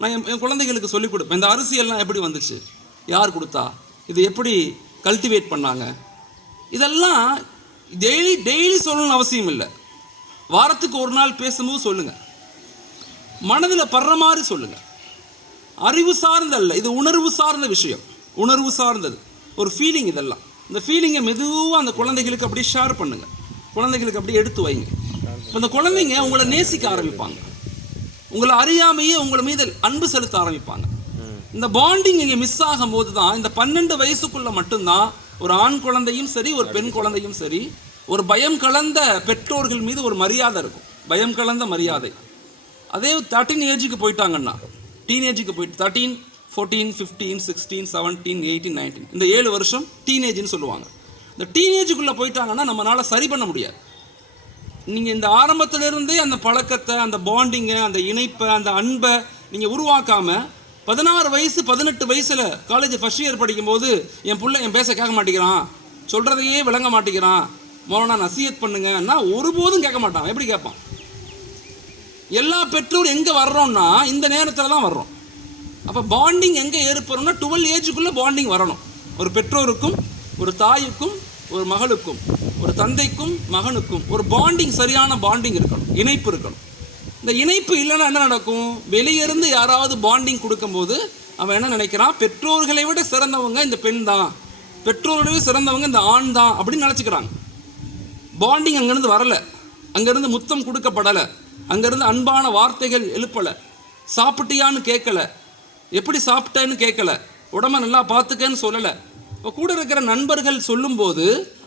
நான் என் குழந்தைகளுக்கு சொல்லிக் கொடுப்பேன், இந்த அரிசியெல்லாம் எப்படி வந்துச்சு, யார் கொடுத்தா, இது எப்படி கல்டிவேட் பண்ணாங்க, இதெல்லாம் டெய்லி சொல்லணும்னு அவசியம் இல்லை. வாரத்துக்கு ஒரு நாள் பேசும்போது சொல்லுங்கள், மனதில் படுற மாதிரி சொல்லுங்கள். அறிவு சார்ந்த அல்ல, இது உணர்வு சார்ந்த விஷயம், உணர்வு சார்ந்தது ஒரு ஃபீலிங். இதெல்லாம் இந்த ஃபீலிங்கை மெதுவாக அந்த குழந்தைகளுக்கு அப்படியே ஷேர் பண்ணுங்கள், குழந்தைகளுக்கு அப்படியே எடுத்து வைங்க. அந்த குழந்தைங்க உங்களை நேசிக்க ஆரம்பிப்பாங்க, உங்களை அறியாமையே உங்களை மீது அன்பு செலுத்த ஆரம்பிப்பாங்க. இந்த பாண்டிங் இங்கே மிஸ் ஆகும் போது தான் இந்த 12 வயசுக்குள்ளே மட்டும்தான் ஒரு ஆண் குழந்தையும் சரி, ஒரு பெண் குழந்தையும் சரி, ஒரு பயம் கலந்த பெற்றோர்கள் மீது ஒரு மரியாதை இருக்கும், பயம் கலந்த மரியாதை. அதே 13 ஏஜுக்கு போயிட்டாங்கன்னா, டீனேஜுக்கு போயிட்டு 13, 14, 15, 16, 17, 18, 19 இந்த 7 வருஷம் டீனேஜ்னு சொல்லுவாங்க. இந்த டீனேஜுக்குள்ளே போயிட்டாங்கன்னா நம்மளால் சரி பண்ண முடியாது. நீங்கள் இந்த ஆரம்பத்திலிருந்தே அந்த பழக்கத்தை, அந்த பாண்டிங்கை, அந்த இணைப்பை, அந்த அன்பை நீங்கள் உருவாக்காமல் 16 வயசு 18 வயசில் காலேஜ் ஃபஸ்ட் இயர் படிக்கும்போது என் பிள்ளை என் பேச கேட்க மாட்டேங்கிறான், சொல்கிறதையே விளங்க மாட்டேங்கிறான், மௌலானா நசீஹத் பண்ணுங்கன்னா ஒருபோதும் கேட்க மாட்டான். எப்படி கேட்பான்? எல்லா பெற்றோரும் எங்கே வர்றோம்னா இந்த நேரத்தில் தான் வர்றோம். அப்போ பாண்டிங் எங்கே ஏற்படும்னா 12 ஏஜுக்குள்ளே பாண்டிங் வரணும். ஒரு பெற்றோருக்கும், ஒரு தாய்க்கும், ஒரு மகளுக்கும், ஒரு தந்தைக்கும் மகனுக்கும் ஒரு பாண்டிங், சரியான பாண்டிங் இருக்கணும், இணைப்பு இருக்கணும். இந்த இணைப்பு இல்லைன்னா என்ன நடக்கும்? வெளியிருந்து யாராவது பாண்டிங் கொடுக்கும்போது அவன் என்ன நினைக்கிறான், பெற்றோர்களை விட சிறந்தவங்க இந்த பெண் தான், பெற்றோரோடவே சிறந்தவங்க இந்த ஆண் தான் அப்படின்னு நினச்சிக்கிறாங்க. பாண்டிங் அங்கேருந்து வரலை, அங்கேருந்து முத்தம் கொடுக்கப்படலை, அங்கேருந்து அன்பான வார்த்தைகள் எழுப்பலை, சாப்பிட்டியான்னு கேட்கல, எப்படி சாப்பிட்டேன்னு கேட்கல, உடம்ப நல்லா பார்த்துக்கன்னு சொல்லலை. இப்போ கூட இருக்கிற நண்பர்கள் சொல்லும்போது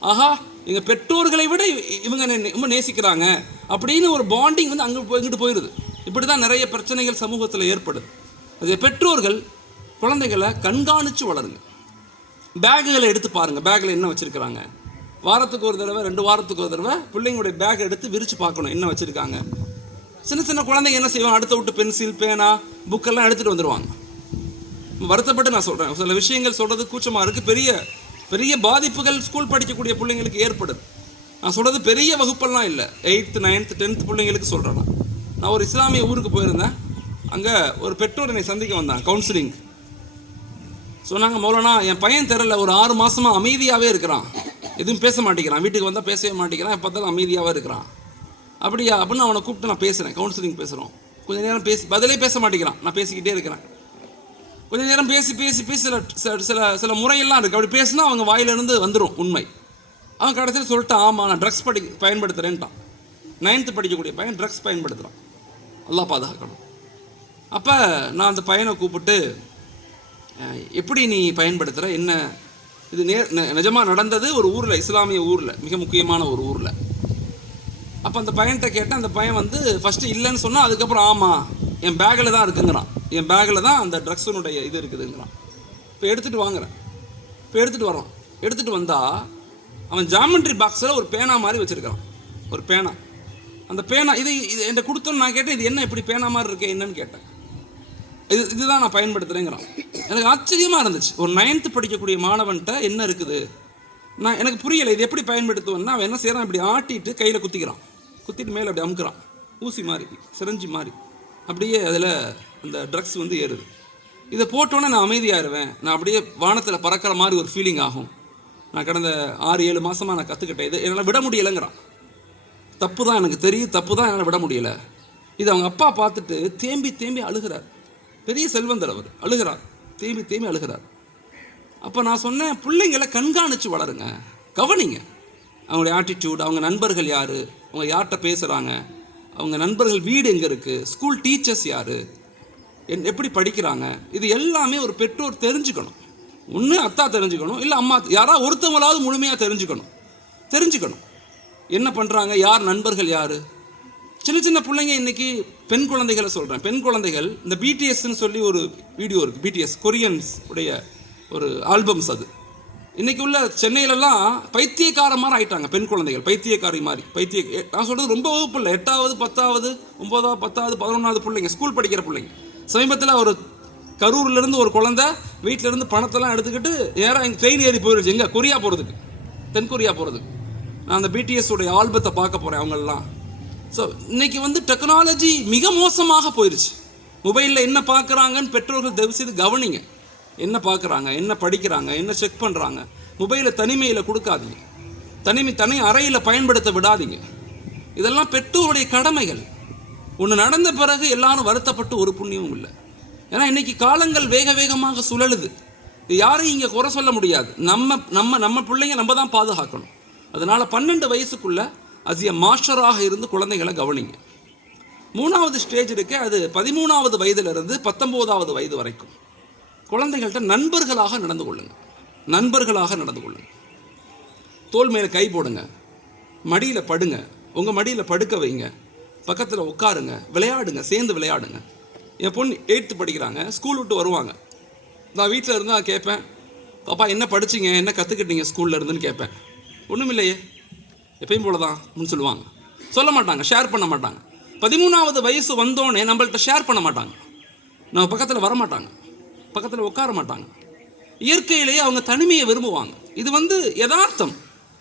ஆஹா எங்கள் பெற்றோர்களை விட இவங்க ரொம்ப நேசிக்கிறாங்க அப்படின்னு ஒரு பாண்டிங் வந்து இங்கிட்டு போயிடுது. இப்படி தான் நிறைய பிரச்சனைகள் சமூகத்தில் ஏற்படுது. அது பெற்றோர்கள் குழந்தைகளை கண்காணித்து வளருங்க. பேக்குகளை எடுத்து பாருங்கள், பேக்கில் என்ன வச்சுருக்கிறாங்க. வாரத்துக்கு ஒரு தடவை 2 வாரத்துக்கு ஒரு தடவை பிள்ளைங்களுடைய பேக்கை எடுத்து விரித்து பார்க்கணும் என்ன வச்சுருக்காங்க. சின்ன சின்ன குழந்தைங்க என்ன செய்வாங்க, அடுத்த விட்டு பென்சில் பேனா புக்கெல்லாம் எடுத்துகிட்டு வந்துடுவாங்க. வருத்தப்பட்டு நான் சொல்கிறேன், சில விஷயங்கள் சொல்கிறது கூச்சமாக இருக்குது. பெரிய பெரிய பாதிப்புகள் ஸ்கூல் படிக்கக்கூடிய பிள்ளைங்களுக்கு ஏற்படுது. நான் சொல்கிறது பெரிய வகுப்பெல்லாம் இல்லை, 8th 9th 10th பிள்ளைங்களுக்கு சொல்கிறேன். நான் ஒரு இஸ்லாமிய ஊருக்கு போயிருந்தேன். அங்கே ஒரு பெற்றோர் என்னை சந்திக்க வந்தாங்க கவுன்சிலிங். சொன்னாங்க, மௌலானா என் பையன் தெரியல, ஒரு 6 மாதமாக அமைதியாகவே இருக்கிறான், எதுவும் பேச மாட்டேங்கிறான், வீட்டுக்கு வந்தால் பேசவே மாட்டேங்கிறான், எப்போ பார்த்தாலும் அமைதியாகவே இருக்கிறான். அப்படியா அப்படின்னு அவனை கூப்பிட்டு நான் பேசுகிறேன், கவுன்சிலிங் பேசுகிறோம். கொஞ்சம் நேரம் பதிலே பேச மாட்டேங்கிறான், நான் பேசிக்கிட்டே இருக்கிறேன். கொஞ்சம் நேரம் பேசி பேசி பேசி சில முறையெல்லாம் இருக்குது. அப்படி பேசினா அவங்க வாயிலிருந்து வந்துடும் உண்மை. அவன் கடைசியில் சொல்லிட்டு ஆமாம் நான் ட்ரக்ஸ் பயன்படுத்துகிறேன்ட்டான். 9th படிக்கக்கூடிய பையன் ட்ரக்ஸ் பயன்படுத்துகிறான். அல்லாஹ் பாதுகாக்கணும். அப்போ நான் அந்த பையனை கூப்பிட்டு எப்படி நீ பயன்படுத்துகிற என்ன இது நிஜமாக நடந்தது ஒரு ஊரில், இஸ்லாமிய ஊரில், மிக முக்கியமான ஒரு ஊரில். அப்போ அந்த பையன்கிட்ட கேட்டேன். அந்த பையன் வந்து ஃபஸ்ட்டு இல்லைன்னு சொன்னால் அதுக்கப்புறம் ஆமாம் என் பேக்கில் தான் இருக்குங்கிறான், என் பேக்கில் தான் அந்த ட்ரக்ஸுனுடைய இது இருக்குதுங்கிறான். இப்போ எடுத்துகிட்டு வாங்குறேன். இப்போ எடுத்துகிட்டு வரான். எடுத்துகிட்டு வந்தால் அவன் ஜாமெண்ட்ரி பாக்ஸில் ஒரு பேனா மாதிரி வச்சுருக்கான், ஒரு பேனா. அந்த பேனா இது என்கிட்ட கொடுத்தோன்னு நான் கேட்டேன், இது என்ன இப்படி பேனா மாதிரி இருக்கே என்னன்னு கேட்டேன். இதுதான் நான் பயன்படுத்துகிறேங்கிறான். எனக்கு ஆச்சரியமாக இருந்துச்சு. ஒரு 9th படிக்கக்கூடிய மாணவன்கிட்ட என்ன இருக்குது, எனக்கு புரியலை இது எப்படி பயன்படுத்துவேன்னா. அவன் என்ன செய்கிறான், இப்படி ஆட்டிட்டு கையில் குத்திக்கிறான், குத்திட்டு மேலே அப்படி அமுக்குறான், ஊசி மாதிரி சிரஞ்சி மாதிரி, அப்படியே அதில் அந்த ட்ரக்ஸ் வந்து ஏறுது. இதை போட்டோன்னே நான் அமைதியாகிடுவேன், நான் அப்படியே வானத்தில் பறக்கிற மாதிரி ஒரு ஃபீலிங் ஆகும். நான் கடந்த 6-7 மாதமாக நான் கற்றுக்கிட்டேன். இது என்னால் விட முடியலைங்கிறான். தப்பு தான் எனக்கு தெரியும், தப்பு தான் என்னால் விட முடியலை. இது அவங்க அப்பா பார்த்துட்டு தேம்பி தேம்பி அழுகிறார். பெரிய செல்வந்தர் அவர், அழுகிறார், தேம்பி தேம்பி அழுகிறார். அப்போ நான் சொன்னேன், பிள்ளைங்களை கண்காணித்து வளருங்க, கவனிங்க அவங்களுடைய ஆட்டிடியூட், அவங்க நண்பர்கள் யார், அவங்க யார்கிட்ட பேசுகிறாங்க, அவங்க நண்பர்கள் வீடு எங்கே இருக்குது, ஸ்கூல் டீச்சர்ஸ் யார், எப்படி படிக்கிறாங்க, இது எல்லாமே ஒரு பெற்றோர் தெரிஞ்சுக்கணும். ஒன்று அத்தா தெரிஞ்சுக்கணும், இல்லை அம்மா, யாராவது ஒருத்தவங்களாவது முழுமையாக தெரிஞ்சுக்கணும் என்ன பண்ணுறாங்க, யார் நண்பர்கள் யார். சின்ன சின்ன பிள்ளைங்க இன்றைக்கி பெண் குழந்தைகளை சொல்கிறேன், பெண் குழந்தைகள் இந்த பிடிஎஸ்ன்னு சொல்லி ஒரு வீடியோ இருக்குது, பிடிஎஸ் கொரியன்ஸ் உடைய ஒரு ஆல்பம்ஸ். அது இன்றைக்கி உள்ள சென்னையிலலாம் பைத்தியக்கார மாதிரி ஆகிட்டாங்க பெண் குழந்தைகள், பைத்தியக்காரி மாதிரி. நான் சொல்கிறது ரொம்ப வகுப்பு இல்லை, 8வது 10வது 9வது 10வது 11வது பிள்ளைங்க, ஸ்கூல் படிக்கிற பிள்ளைங்க. சமீபத்தில் ஒரு கரூர்லேருந்து ஒரு குழந்தை வீட்டிலேருந்து பணத்தெல்லாம் எடுத்துக்கிட்டு நேராக எங்கள் ட்ரெயின் ஏறி போயிடுச்சு, எங்கே கொரியா போகிறதுக்கு, தென்கொரியா போகிறதுக்கு. நான் அந்த பிடிஎஸோடைய ஆல்பத்தை பார்க்க போகிறேன் அவங்களெலாம். ஸோ இன்றைக்கி வந்து டெக்னாலஜி மிக மோசமாக போயிடுச்சு. மொபைலில் என்ன பார்க்குறாங்கன்னு பெற்றோர்கள் தயவு செய்து கவனிங்க. என்ன பார்க்குறாங்க, என்ன படிக்கிறாங்க, என்ன செக் பண்ணுறாங்க. மொபைலை தனிமையில் கொடுக்காதீங்க, தனி அறையில் பயன்படுத்த விடாதீங்க. இதெல்லாம் பெற்றோருடைய கடமைகள். ஒன்று நடந்த பிறகு எல்லாரும் வருத்தப்பட்டு ஒரு புண்ணியமும் இல்லை. ஏன்னா இன்றைக்கி காலங்கள் வேக வேகமாக சுழலுது. யாரையும் இங்கே குறை சொல்ல முடியாது. நம்ம பிள்ளைங்க நம்ம தான் பாதுகாக்கணும். அதனால் 12 வயசுக்குள்ளே அசிய மாஸ்டராக இருந்து குழந்தைகளை கவனிங்க. 3வது ஸ்டேஜ் இருக்கு, அது 13வது வயதிலிருந்து 19வது வயது வரைக்கும். குழந்தைகள்கிட்ட நண்பர்களாக நடந்து கொள்ளுங்க. தோள் மேலே கை போடுங்க, மடியில் படுங்க, உங்கள் மடியில் படுக்க வைங்க, பக்கத்தில் உட்காருங்க, விளையாடுங்க, சேர்ந்து விளையாடுங்க. என் பொண்ணு 8th படிக்கிறாங்க, ஸ்கூல் விட்டு வருவாங்க. நான் வீட்டில் இருந்தால் கேட்பேன், பாப்பா என்ன படிச்சிங்க, என்ன கற்றுக்கிட்டீங்க ஸ்கூலில் இருந்துன்னு கேட்பேன். ஒன்றும் இல்லையே, எப்பயும் போல தான் அப்படின்னு சொல்லுவாங்க. சொல்ல மாட்டாங்க, ஷேர் பண்ண மாட்டாங்க. 13வது வயசு வந்தோடனே நம்மள்கிட்ட ஷேர் பண்ண மாட்டாங்க, நம்ம பக்கத்தில் வர மாட்டாங்க, பக்கத்தில் உட்கார மாட்டாங்க. இயற்கையிலேயே அவங்க தனிமையை விரும்புவாங்க. இது வந்து யதார்த்தம்.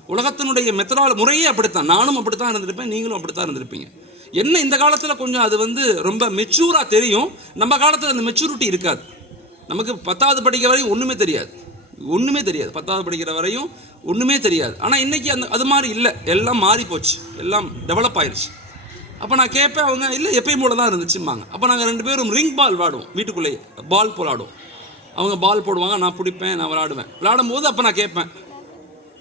உலகத்தினுடைய முறையே அப்படித்தான். நானும் அப்படித்தான் இருந்திருப்பேன், நீங்களும் அப்படித்தான் இருந்திருப்பீங்க. என்ன இந்த காலத்தில் கொஞ்சம் அது வந்து ரொம்ப மெச்சூராக தெரியும். நம்ம காலத்தில் அந்த மெச்சூரிட்டி இருக்காது. நமக்கு 10வது படிக்கிற வரையும் ஒன்றுமே தெரியாது. 10வது படிக்கிற வரையும் ஒன்றுமே தெரியாது. ஆனால் இன்றைக்கி அது மாதிரி இல்லை, எல்லாம் மாறி போச்சு, எல்லாம் டெவலப் ஆயிடுச்சு. அப்போ நான் கேட்பேன், அவங்க இல்லை எப்பயும் போல தான் இருந்துச்சும்பாங்க. அப்போ நாங்கள் 2 பேரும் ரிங் பால் விளாடுவோம், வீட்டுக்குள்ளேயே பால் போல் ஆடுவோம். அவங்க பால் போடுவாங்க, நான் பிடிப்பேன், நான் விளாடுவேன். விளாடும்போது அப்போ நான் கேட்பேன்,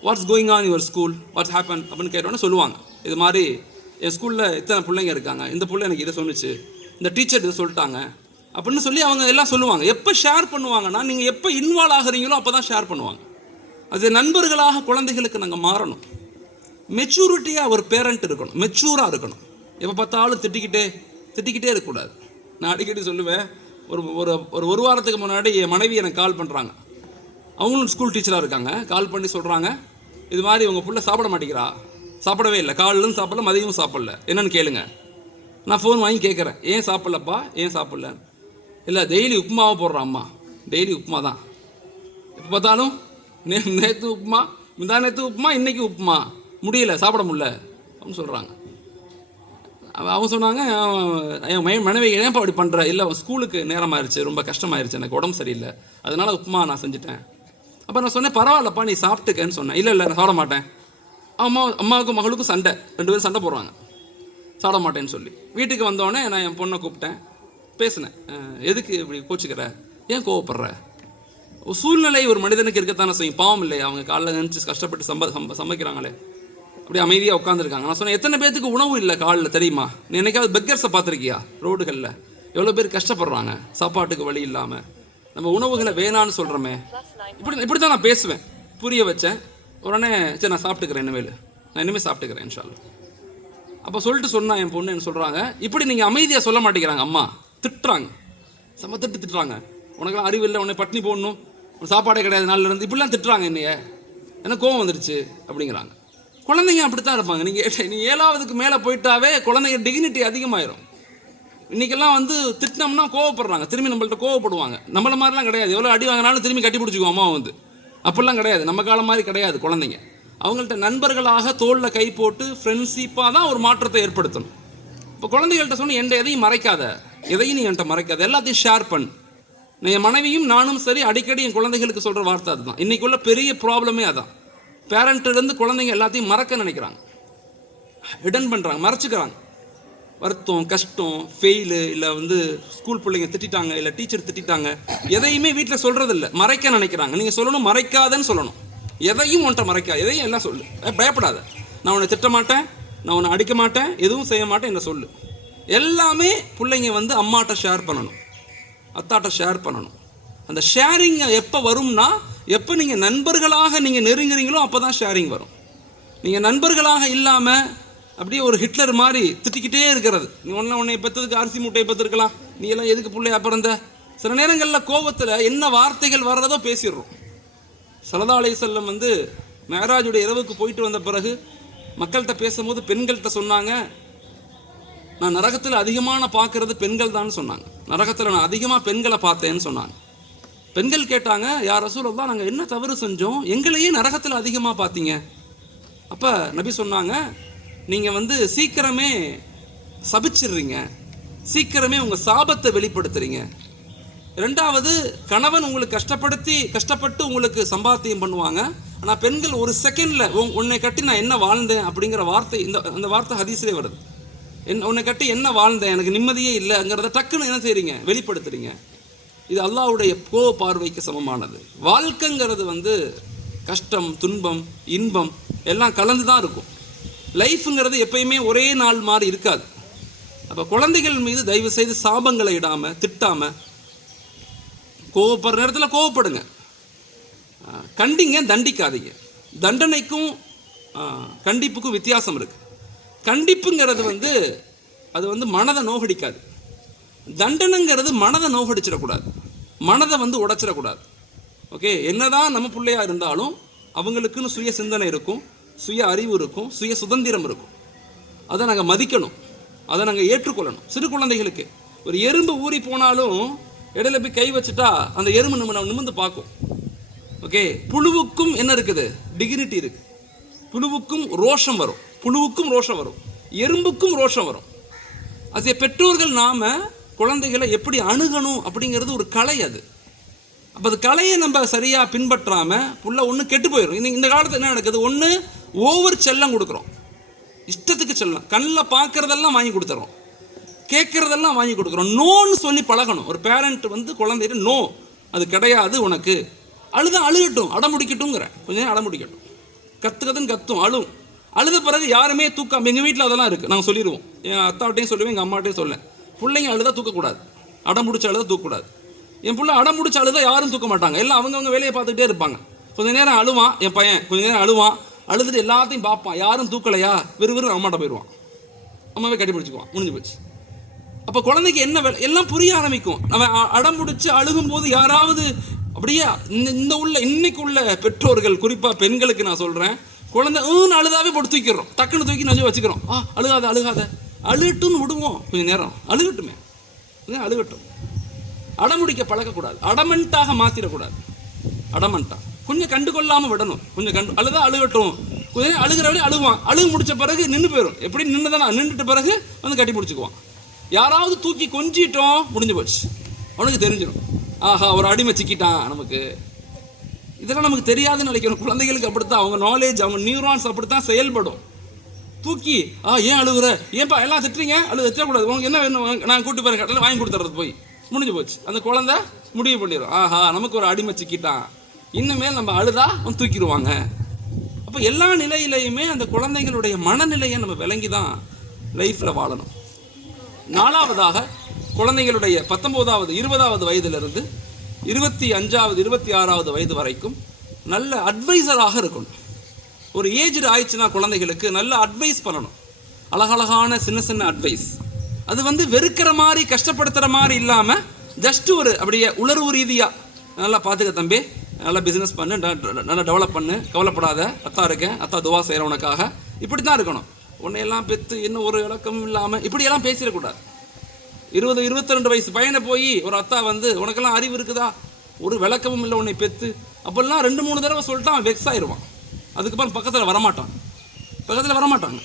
what's going on your school, watts happen அப்படின்னு கேட்டோன்னே சொல்லுவாங்க, இது மாதிரி என் ஸ்கூலில் இத்தனை பிள்ளைங்க இருக்காங்க, இந்த பிள்ளை எனக்கு இதை சொன்னிச்சு, இந்த டீச்சர் இதை சொல்லிட்டாங்க அப்படின்னு சொல்லி அவங்க எல்லாம் சொல்லுவாங்க. எப்போ ஷேர் பண்ணுவாங்கன்னா, நீங்கள் எப்போ இன்வால்வ் ஆகுறீங்களோ அப்போ தான் ஷேர் பண்ணுவாங்க. அது நண்பர்களாக குழந்தைகளுக்கு நாங்கள் மாறணும். மெச்சூரிட்டியாக ஒரு பேரண்ட் இருக்கணும், மெச்சூராக இருக்கணும். எப்போ பார்த்தாலும் திட்டிக்கிட்டே இருக்கக்கூடாது. நான் அடிக்கடி சொல்லுவேன், ஒரு வாரத்துக்கு முன்னாடி என் மனைவி எனக்கு கால் பண்ணுறாங்க. அவங்களும் ஸ்கூல் டீச்சராக இருக்காங்க. கால் பண்ணி சொல்கிறாங்க, இது மாதிரி உங்கள் பிள்ளை சாப்பிட மாட்டேங்கிறா, சாப்பிடவே இல்லை, காலையிலும் சாப்பிடல, மதியமும் சாப்பிடல, என்னென்னு கேளுங்க. நான் ஃபோன் வாங்கி கேட்குறேன், ஏன் சாப்பிட்லப்பா, ஏன் சாப்பிடல? இல்லை, டெய்லி உப்புமாவை போடுறான் அம்மா, டெய்லி உப்புமா தான், எப்போ பார்த்தாலும் நேற்று உப்புமா, நேற்று உப்புமா, இன்றைக்கி உப்புமா, முடியல, சாப்பிட முடியல அப்படின்னு சொல்கிறாங்க. அவங்க சொன்னாங்க, என் மனைவி ஏன்ப்பா அப்படி பண்ணுற? இல்லை, ஸ்கூலுக்கு நேரமாகிடுச்சு, ரொம்ப கஷ்டமாயிருச்சு, எனக்கு உடம்பு சரியில்லை, அதனால் உப்புமா நான் செஞ்சுட்டேன். அப்போ நான் சொன்னேன், பரவாயில்லப்பா நீ சாப்பிட்டுக்கன்னு சொன்னேன். இல்லை நான் சாப்பிட மாட்டேன். அம்மாவுக்கும் மகளுக்கும் சண்டை, 2 பேரும் சண்டை போடுறாங்க, சாப்பிட மாட்டேன்னு சொல்லி. வீட்டுக்கு வந்தோடனே நான் என் பொண்ணை கூப்பிட்டேன், பேசினேன். எதுக்கு இப்படி கோச்சிக்கிற, ஏன் கோவப்படுற? சூழ்நிலை ஒரு மனிதனுக்கு இருக்கத்தானே செய்யும், பாவம் இல்லை, அவங்க காலைல நினச்சி கஷ்டப்பட்டு சமைக்கிறாங்களே, அப்படி அமைதியாக உட்காந்துருக்காங்க. நான் சொன்னேன், எத்தனை பேருக்கு உணவு இல்லை காலில் தெரியுமா? நீ என்னைக்காவது பெக்கர்ஸை பார்த்துருக்கியா? ரோடுகளில் எவ்வளோ பேர் கஷ்டப்படுறாங்க சாப்பாட்டுக்கு வழி இல்லாமல். நம்ம உணவுகளை வேணான்னு சொல்கிறோமே. இப்படி தான் நான் பேசுவேன், புரிய வச்சேன். உடனே சரி நான் சாப்பிட்டுக்கிறேன், இனிமேல் சாப்பிட்டுக்கிறேன் இன்ஷா அல்லாஹ். அப்போ சொல்லிட்டு சொன்னால் என் பொண்ணு என்ன சொல்கிறாங்க, இப்படி நீங்கள் அமைதியாக சொல்ல மாட்டேங்கிறாங்க, அம்மா திட்டுறாங்க, திட்டுறாங்க, உனக்கெல்லாம் அறிவு இல்லை, உன்னை பட்னி போடணும், உன் சாப்பாடே கிடையாது நாளில் இருந்து, இப்படிலாம் திட்டுறாங்க என்னைய, எனக்கு கோவம் வந்துடுச்சு அப்படிங்கிறாங்க. குழந்தைங்க அப்படி தான் இருப்பாங்க. நீ 7ஆவதுக்கு மேலே போயிட்டாவே குழந்தைங்க டிக்னிட்டி அதிகமாயிரும். இன்றைக்கெல்லாம் திட்டினோம்னா கோவப்படுறாங்க, திரும்பி நம்மள்ட்ட கோவப்படுவாங்க. நம்மள மாதிரிலாம் கிடையாது, எவ்வளோ அடி வாங்கினாலும் திரும்பி கட்டி பிடிச்சிக்குவோம் அம்மா அப்படிலாம் கிடையாது. நம்ம காலம் மாதிரி கிடையாது குழந்தைங்க. அவங்கள்ட்ட நண்பர்களாக தோளில் கை போட்டு ஃப்ரெண்ட்ஷிப்பாக தான் ஒரு மாற்றத்தை ஏற்படுத்தணும். இப்போ குழந்தைகள்கிட்ட சொன்னால் எதையும் மறைக்காத, எதையும் நீ என்கிட்ட மறைக்காத, எல்லாத்தையும் ஷேர் பண்ணு. என் மனைவியும் நானும் சரி அடிக்கடி என் குழந்தைகளுக்கு சொல்கிற வார்த்தை அதுதான். இன்றைக்கி உள்ள பெரிய ப்ராப்ளமே அதான். பேரண்ட்டிலேருந்து குழந்தைங்க எல்லாத்தையும் மறக்க நினைக்கிறாங்க, ஹிடன் பண்ணுறாங்க, மறைச்சிக்கிறாங்க. வருத்தம், கஷ்டம், ஃபெயிலு, இல்லை ஸ்கூல் பிள்ளைங்க திட்டாங்க, இல்லை டீச்சர் திட்டாங்க, எதையுமே வீட்டில் சொல்கிறதில்ல, மறைக்க நினைக்கிறாங்க. நீங்கள் சொல்லணும், மறைக்காதன்னு சொல்லணும். எதையும் உன்ட்ட மறைக்காது, எதையும் எல்லாம் சொல்லு, பயப்படாத, நான் உன்னை திட்ட மாட்டேன், நான் உன்னை அடிக்க மாட்டேன், எதுவும் செய்ய மாட்டேன் என்ன சொல்லு. எல்லாமே பிள்ளைங்க அம்மாட்ட ஷேர் பண்ணணும், அத்தாட்ட ஷேர் பண்ணணும். அந்த ஷேரிங் எப்போ வரும்னா, எப்போ நீங்கள் நண்பர்களாக நீங்கள் நெருங்குறீங்களோ அப்போ தான் ஷேரிங் வரும். நீங்கள் நண்பர்களாக இல்லாமல் அப்படியே ஒரு ஹிட்லர் மாதிரி திட்டிக்கிட்டே இருக்கிறது, நீ உன்னை பெற்றதுக்கு அரிசி மூட்டையை பெற்றிருக்கலாம், நீ எல்லாம் எதுக்கு பிள்ளையா பிறந்த, சில நேரங்களில் கோபத்தில் என்ன வார்த்தைகள் வர்றதோ பேசிடுறோம். ஸல்லல்லாஹு அலைஹி வஸல்லம் மேராஜுடைய இரவுக்கு போயிட்டு வந்த பிறகு மக்கள்கிட்ட பேசும்போது பெண்கள்கிட்ட சொன்னாங்க, நான் நரகத்தில் அதிகமான பார்க்கறது பெண்கள் தான் சொன்னாங்க. நரகத்தில் நான் அதிகமாக பெண்களை பார்த்தேன்னு சொன்னாங்க. பெண்கள் கேட்டாங்க, யா ரசூலல்லாஹ், நாங்கள் என்ன தவறு செஞ்சோம், எங்களையே நரகத்தில் அதிகமாக பார்த்தீங்க? அப்போ நபி சொன்னாங்க, நீங்கள் சீக்கிரமே சபிச்சிடுறீங்க, சீக்கிரமே உங்கள் சாபத்தை வெளிப்படுத்துறீங்க. 2வது, கணவன் உங்களுக்கு கஷ்டப்பட்டு உங்களுக்கு சம்பாத்தியம் பண்ணுவாங்க, ஆனால் பெண்கள் ஒரு செகண்டில் உன்னை கட்டி நான் என்ன வாழ்ந்தேன் அப்படிங்கிற வார்த்தை, அந்த வார்த்தை ஹதீஸ்லே வருது. உன்னை கட்டி என்ன வாழ்ந்தேன், எனக்கு நிம்மதியே இல்லைங்கிறத டக்குன்னு என்ன செய்கிறீங்க, வெளிப்படுத்துறீங்க. இது அல்லாஹ்வுடைய கோப பார்வைக்கு சமமானது. வாழ்க்கைங்கிறது கஷ்டம், துன்பம், இன்பம் எல்லாம் கலந்து தான் இருக்கும். லைஃப்ங்கிறது எப்பயுமே ஒரே நாள் மாதிரி இருக்காது. அப்போ குழந்தைகள் மீது தயவு செய்து சாபங்களை இடாமல், திட்டாமல், கோவப்படுற நேரத்தில் கோவப்படுங்க, கண்டிங்க, தண்டிக்காதீங்க. தண்டனைக்கும் கண்டிப்புக்கும் வித்தியாசம் இருக்குது. கண்டிப்புங்கிறது அது மனதை நோகடிக்காது. தண்டனைங்கிறது மனதை நோகடிச்சிடக்கூடாது, மனதை உடைச்சிடக்கூடாது. ஓகே, என்னதான் நம்ம பிள்ளையா இருந்தாலும் அவங்களுக்குன்னு சுய சிந்தனை இருக்கும், சுய அறிவு இருக்கும், சுய சுதந்திரம் இருக்கும். அதை நாங்கள் மதிக்கணும், அதை நாங்கள் ஏற்றுக்கொள்ளணும். சிறு குழந்தைகளுக்கு ஒரு எறும்பு ஊறி போனாலும் இடையில போய் கை வச்சுட்டா அந்த எறும்பு நம்ம நிமிர்ந்து பார்க்கும். ஓகே, புழுவுக்கும் என்ன இருக்குது, டிக்னிட்டி இருக்குது. புழுவுக்கும் ரோஷம் வரும், எறும்புக்கும் ரோஷம் வரும். அதே பெற்றோர்கள் நாம் குழந்தைகளை எப்படி அணுகணும் அப்படிங்கிறது ஒரு கலை. அது அப்போ அது கலையை நம்ம சரியாக பின்பற்றாமல் புள்ள ஒன்று கெட்டு போயிடும். இந்த காலத்தில் என்ன நடக்குது, ஒன்று ஓவர் செல்லம் கொடுக்குறோம், இஷ்டத்துக்கு செல்லம், கண்ணில் பார்க்குறதெல்லாம் வாங்கி கொடுத்துறோம், கேட்குறதெல்லாம் வாங்கி கொடுக்குறோம். நோன்னு சொல்லி பழகணும். ஒரு பேரண்ட் குழந்தைகிட்ட நோ, அது கிடையாது உனக்கு. அழுகட்டும், அடம் முடிக்கட்டும்ங்கிற, கொஞ்சம் நேரம் அடம் முடிக்கட்டும், கத்துக்கதுன்னு கத்தும், அழுத பிறகு யாருமே தூக்கம். எங்கள் வீட்டில் அதெல்லாம் இருக்குது, நாங்கள் சொல்லிடுவோம். என் அத்தாட்டையும் சொல்லுவேன், எங்கள் அம்மாட்டையும் சொல்லேன், பிள்ளைங்க அழுதா தூக்கக்கூடாது, அடம் பிடிச்ச அழுத தூக்கக்கூடாது. என் பிள்ளை அடம் பிடிச்ச அழுதா யாரும் தூக்க மாட்டாங்க, எல்லாம் அவங்கவுங்க வேலையை பார்த்துக்கிட்டே இருப்பாங்க. கொஞ்சம் நேரம் அழுவான் என் பையன், கொஞ்சம் நேரம் அழுவான், அழுதுட்டு எல்லாத்தையும் பார்ப்பான், யாரும் தூக்கலையா விறுவிறு அம்மாட்ட போயிடுவான், அம்மாவே கட்டி பிடிச்சிக்குவான், முடிஞ்சு போச்சு. அப்போ குழந்தைக்கு என்ன வேலை எல்லாம் புரிய ஆரம்பிக்கும். நம்ம அடம் பிடிச்சி அழுகும் போது யாராவது அப்படியே இன்னைக்கு உள்ள பெற்றோர்கள், குறிப்பாக பெண்களுக்கு நான் சொல்கிறேன், குழந்தை அழுதாவே போட்டு தூக்கிடுறோம், டக்குன்னு தூக்கி நஞ்சு வச்சுக்கிறோம். அழுகாத அழுகட்டும்னு விடுவோம், கொஞ்சம் நேரம் அழுகட்டுமே, கொஞ்சம் அழுகட்டும். அடமுடிக்க பழக்கக்கூடாது, அடமெண்ட்டாக மாற்றிடக்கூடாது. அடமெண்ட்டாக கொஞ்சம் கண்டுகொள்ளாமல் விடணும், கொஞ்சம் அழுதா அழுகட்டும், கொஞ்சம் அழுகிறவளே அழுவான், அழுகு முடிச்ச பிறகு நின்று போயிடும். எப்படி நின்றுட்ட பிறகு வந்து கட்டி பிடிச்சிக்குவான். யாராவது தூக்கி கொஞ்சிட்டோம், முடிஞ்சு போச்சு, அவனுக்கு தெரிஞ்சிடும், ஆஹா ஒரு அடிமை சிக்கிட்டான் நமக்கு. இதெல்லாம் நமக்கு தெரியாதுன்னு நினைக்கணும். குழந்தைகளுக்கு அப்படித்தான், அவங்க நாலேஜ், அவங்க நியூரான்ஸ் அப்படித்தான் செயல்படும். தூக்கி ஏன் அழுகுற, ஏன்பா எல்லாம் திட்டுறீங்க, திட்டக்கூடாது, உங்களுக்கு என்ன வேணும், நான் கூட்டி போகிறேன், கடையில் வாங்கி கொடுத்துறது, போய் முடிஞ்சு போச்சு. அந்த குழந்தை முடிவு பண்ணிடும், ஆஹா நமக்கு ஒரு அடிமை சிக்கிட்டான், இன்னுமேல் நம்ம அழுதா வந்து தூக்கிடுவாங்க. அப்போ எல்லா நிலையிலையுமே அந்த குழந்தைகளுடைய மனநிலையை நம்ம விளங்கி தான் லைஃப்பில் வாழணும். 4வதாக குழந்தைகளுடைய 19வது 20வது வயதிலிருந்து 25வது 26வது வயது வரைக்கும் நல்ல அட்வைசராக இருக்கணும். ஒரு ஏஜ் ஆயிடுச்சுன்னா குழந்தைகளுக்கு நல்ல அட்வைஸ் பண்ணணும், அழகழகான சின்ன அட்வைஸ். அது வந்து வெறுக்கிற மாதிரி கஷ்டப்படுத்துகிற மாதிரி இல்லாமல் ஜஸ்ட் ஒரு அப்படியே உணர்வு ரீதியாக, நல்லா பார்த்துக்க தம்பி, நல்லா பிஸ்னஸ் பண்ணு, நல்லா டெவலப் பண்ணு, கவலைப்படாத, அத்தா இருக்கேன், அத்தா துவா செய்கிறவனுக்காக, இப்படி தான் இருக்கணும். உன்னையெல்லாம் பெற்று இன்னும் ஒரு இலக்கமும் இல்லாமல் இப்படியெல்லாம் பேசிடக்கூடாது. 20-22 வயசு பையனை போய் ஒரு அத்தா வந்து உனக்கெல்லாம் அறிவு இருக்குதா, ஒரு விளக்கமும் இல்லை உன்னை பெற்று, அப்போல்லாம் 2-3 தடவை சொல்லிட்டான், வெக்ஸ் ஆயிடுவான், அதுக்கப்புறம் பக்கத்தில் வரமாட்டாங்க.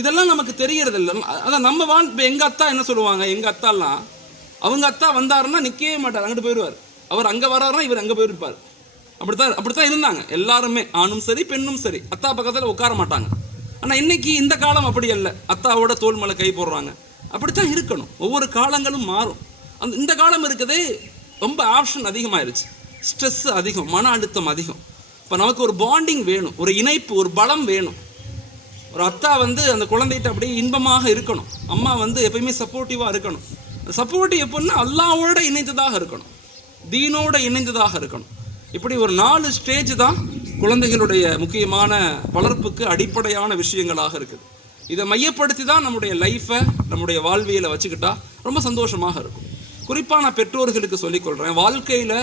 இதெல்லாம் நமக்கு தெரியறது இல்லை. அதான் நம்ம இப்போ எங்கள் அத்தா என்ன சொல்லுவாங்க, எங்கள் அத்தாலாம் அவங்க அத்தா வந்தாருன்னா நிற்கவே மாட்டார், அங்கிட்டு போயிடுவார். அவர் அங்கே வராருன்னா இவர் அங்கே போயிருப்பார். அப்படித்தான் இருந்தாங்க எல்லாருமே, ஆணும் சரி பெண்ணும் சரி, அத்தா பக்கத்தில் உட்கார மாட்டாங்க. ஆனால் இன்னைக்கு இந்த காலம் அப்படி அல்ல, அத்தாவோட தோல் மேலே கை போடுறாங்க. அப்படித்தான் இருக்கணும், ஒவ்வொரு காலங்களும் மாறும். இந்த காலம் இருக்குதே ரொம்ப ஆப்ஷன் அதிகமாயிருச்சு, ஸ்ட்ரெஸ் அதிகம், மன அழுத்தம் அதிகம். இப்போ நமக்கு ஒரு பாண்டிங் வேணும், ஒரு இணைப்பு, ஒரு பலம் வேணும். ஒரு அத்தா வந்து அந்த குழந்தைகிட்ட அப்படியே இன்பமாக இருக்கணும், அம்மா வந்து எப்பயுமே சப்போர்ட்டிவாக இருக்கணும். சப்போர்ட்டிவ் எப்படின்னா அல்லாஹ்வோட இணைந்ததாக இருக்கணும், தீனோட இணைந்ததாக இருக்கணும். இப்படி ஒரு 4 ஸ்டேஜ் தான் குழந்தைகளுடைய முக்கியமான வளர்ப்புக்கு அடிப்படையான விஷயங்களாக இருக்குது. இதை மையப்படுத்தி தான் நம்முடைய லைஃப்பை, நம்முடைய வாழ்வியலை வச்சுக்கிட்டா ரொம்ப சந்தோஷமாக இருக்கும். குறிப்பாக நான் பெற்றோர்களுக்கு சொல்லிக்கொள்கிறேன், வாழ்க்கையில்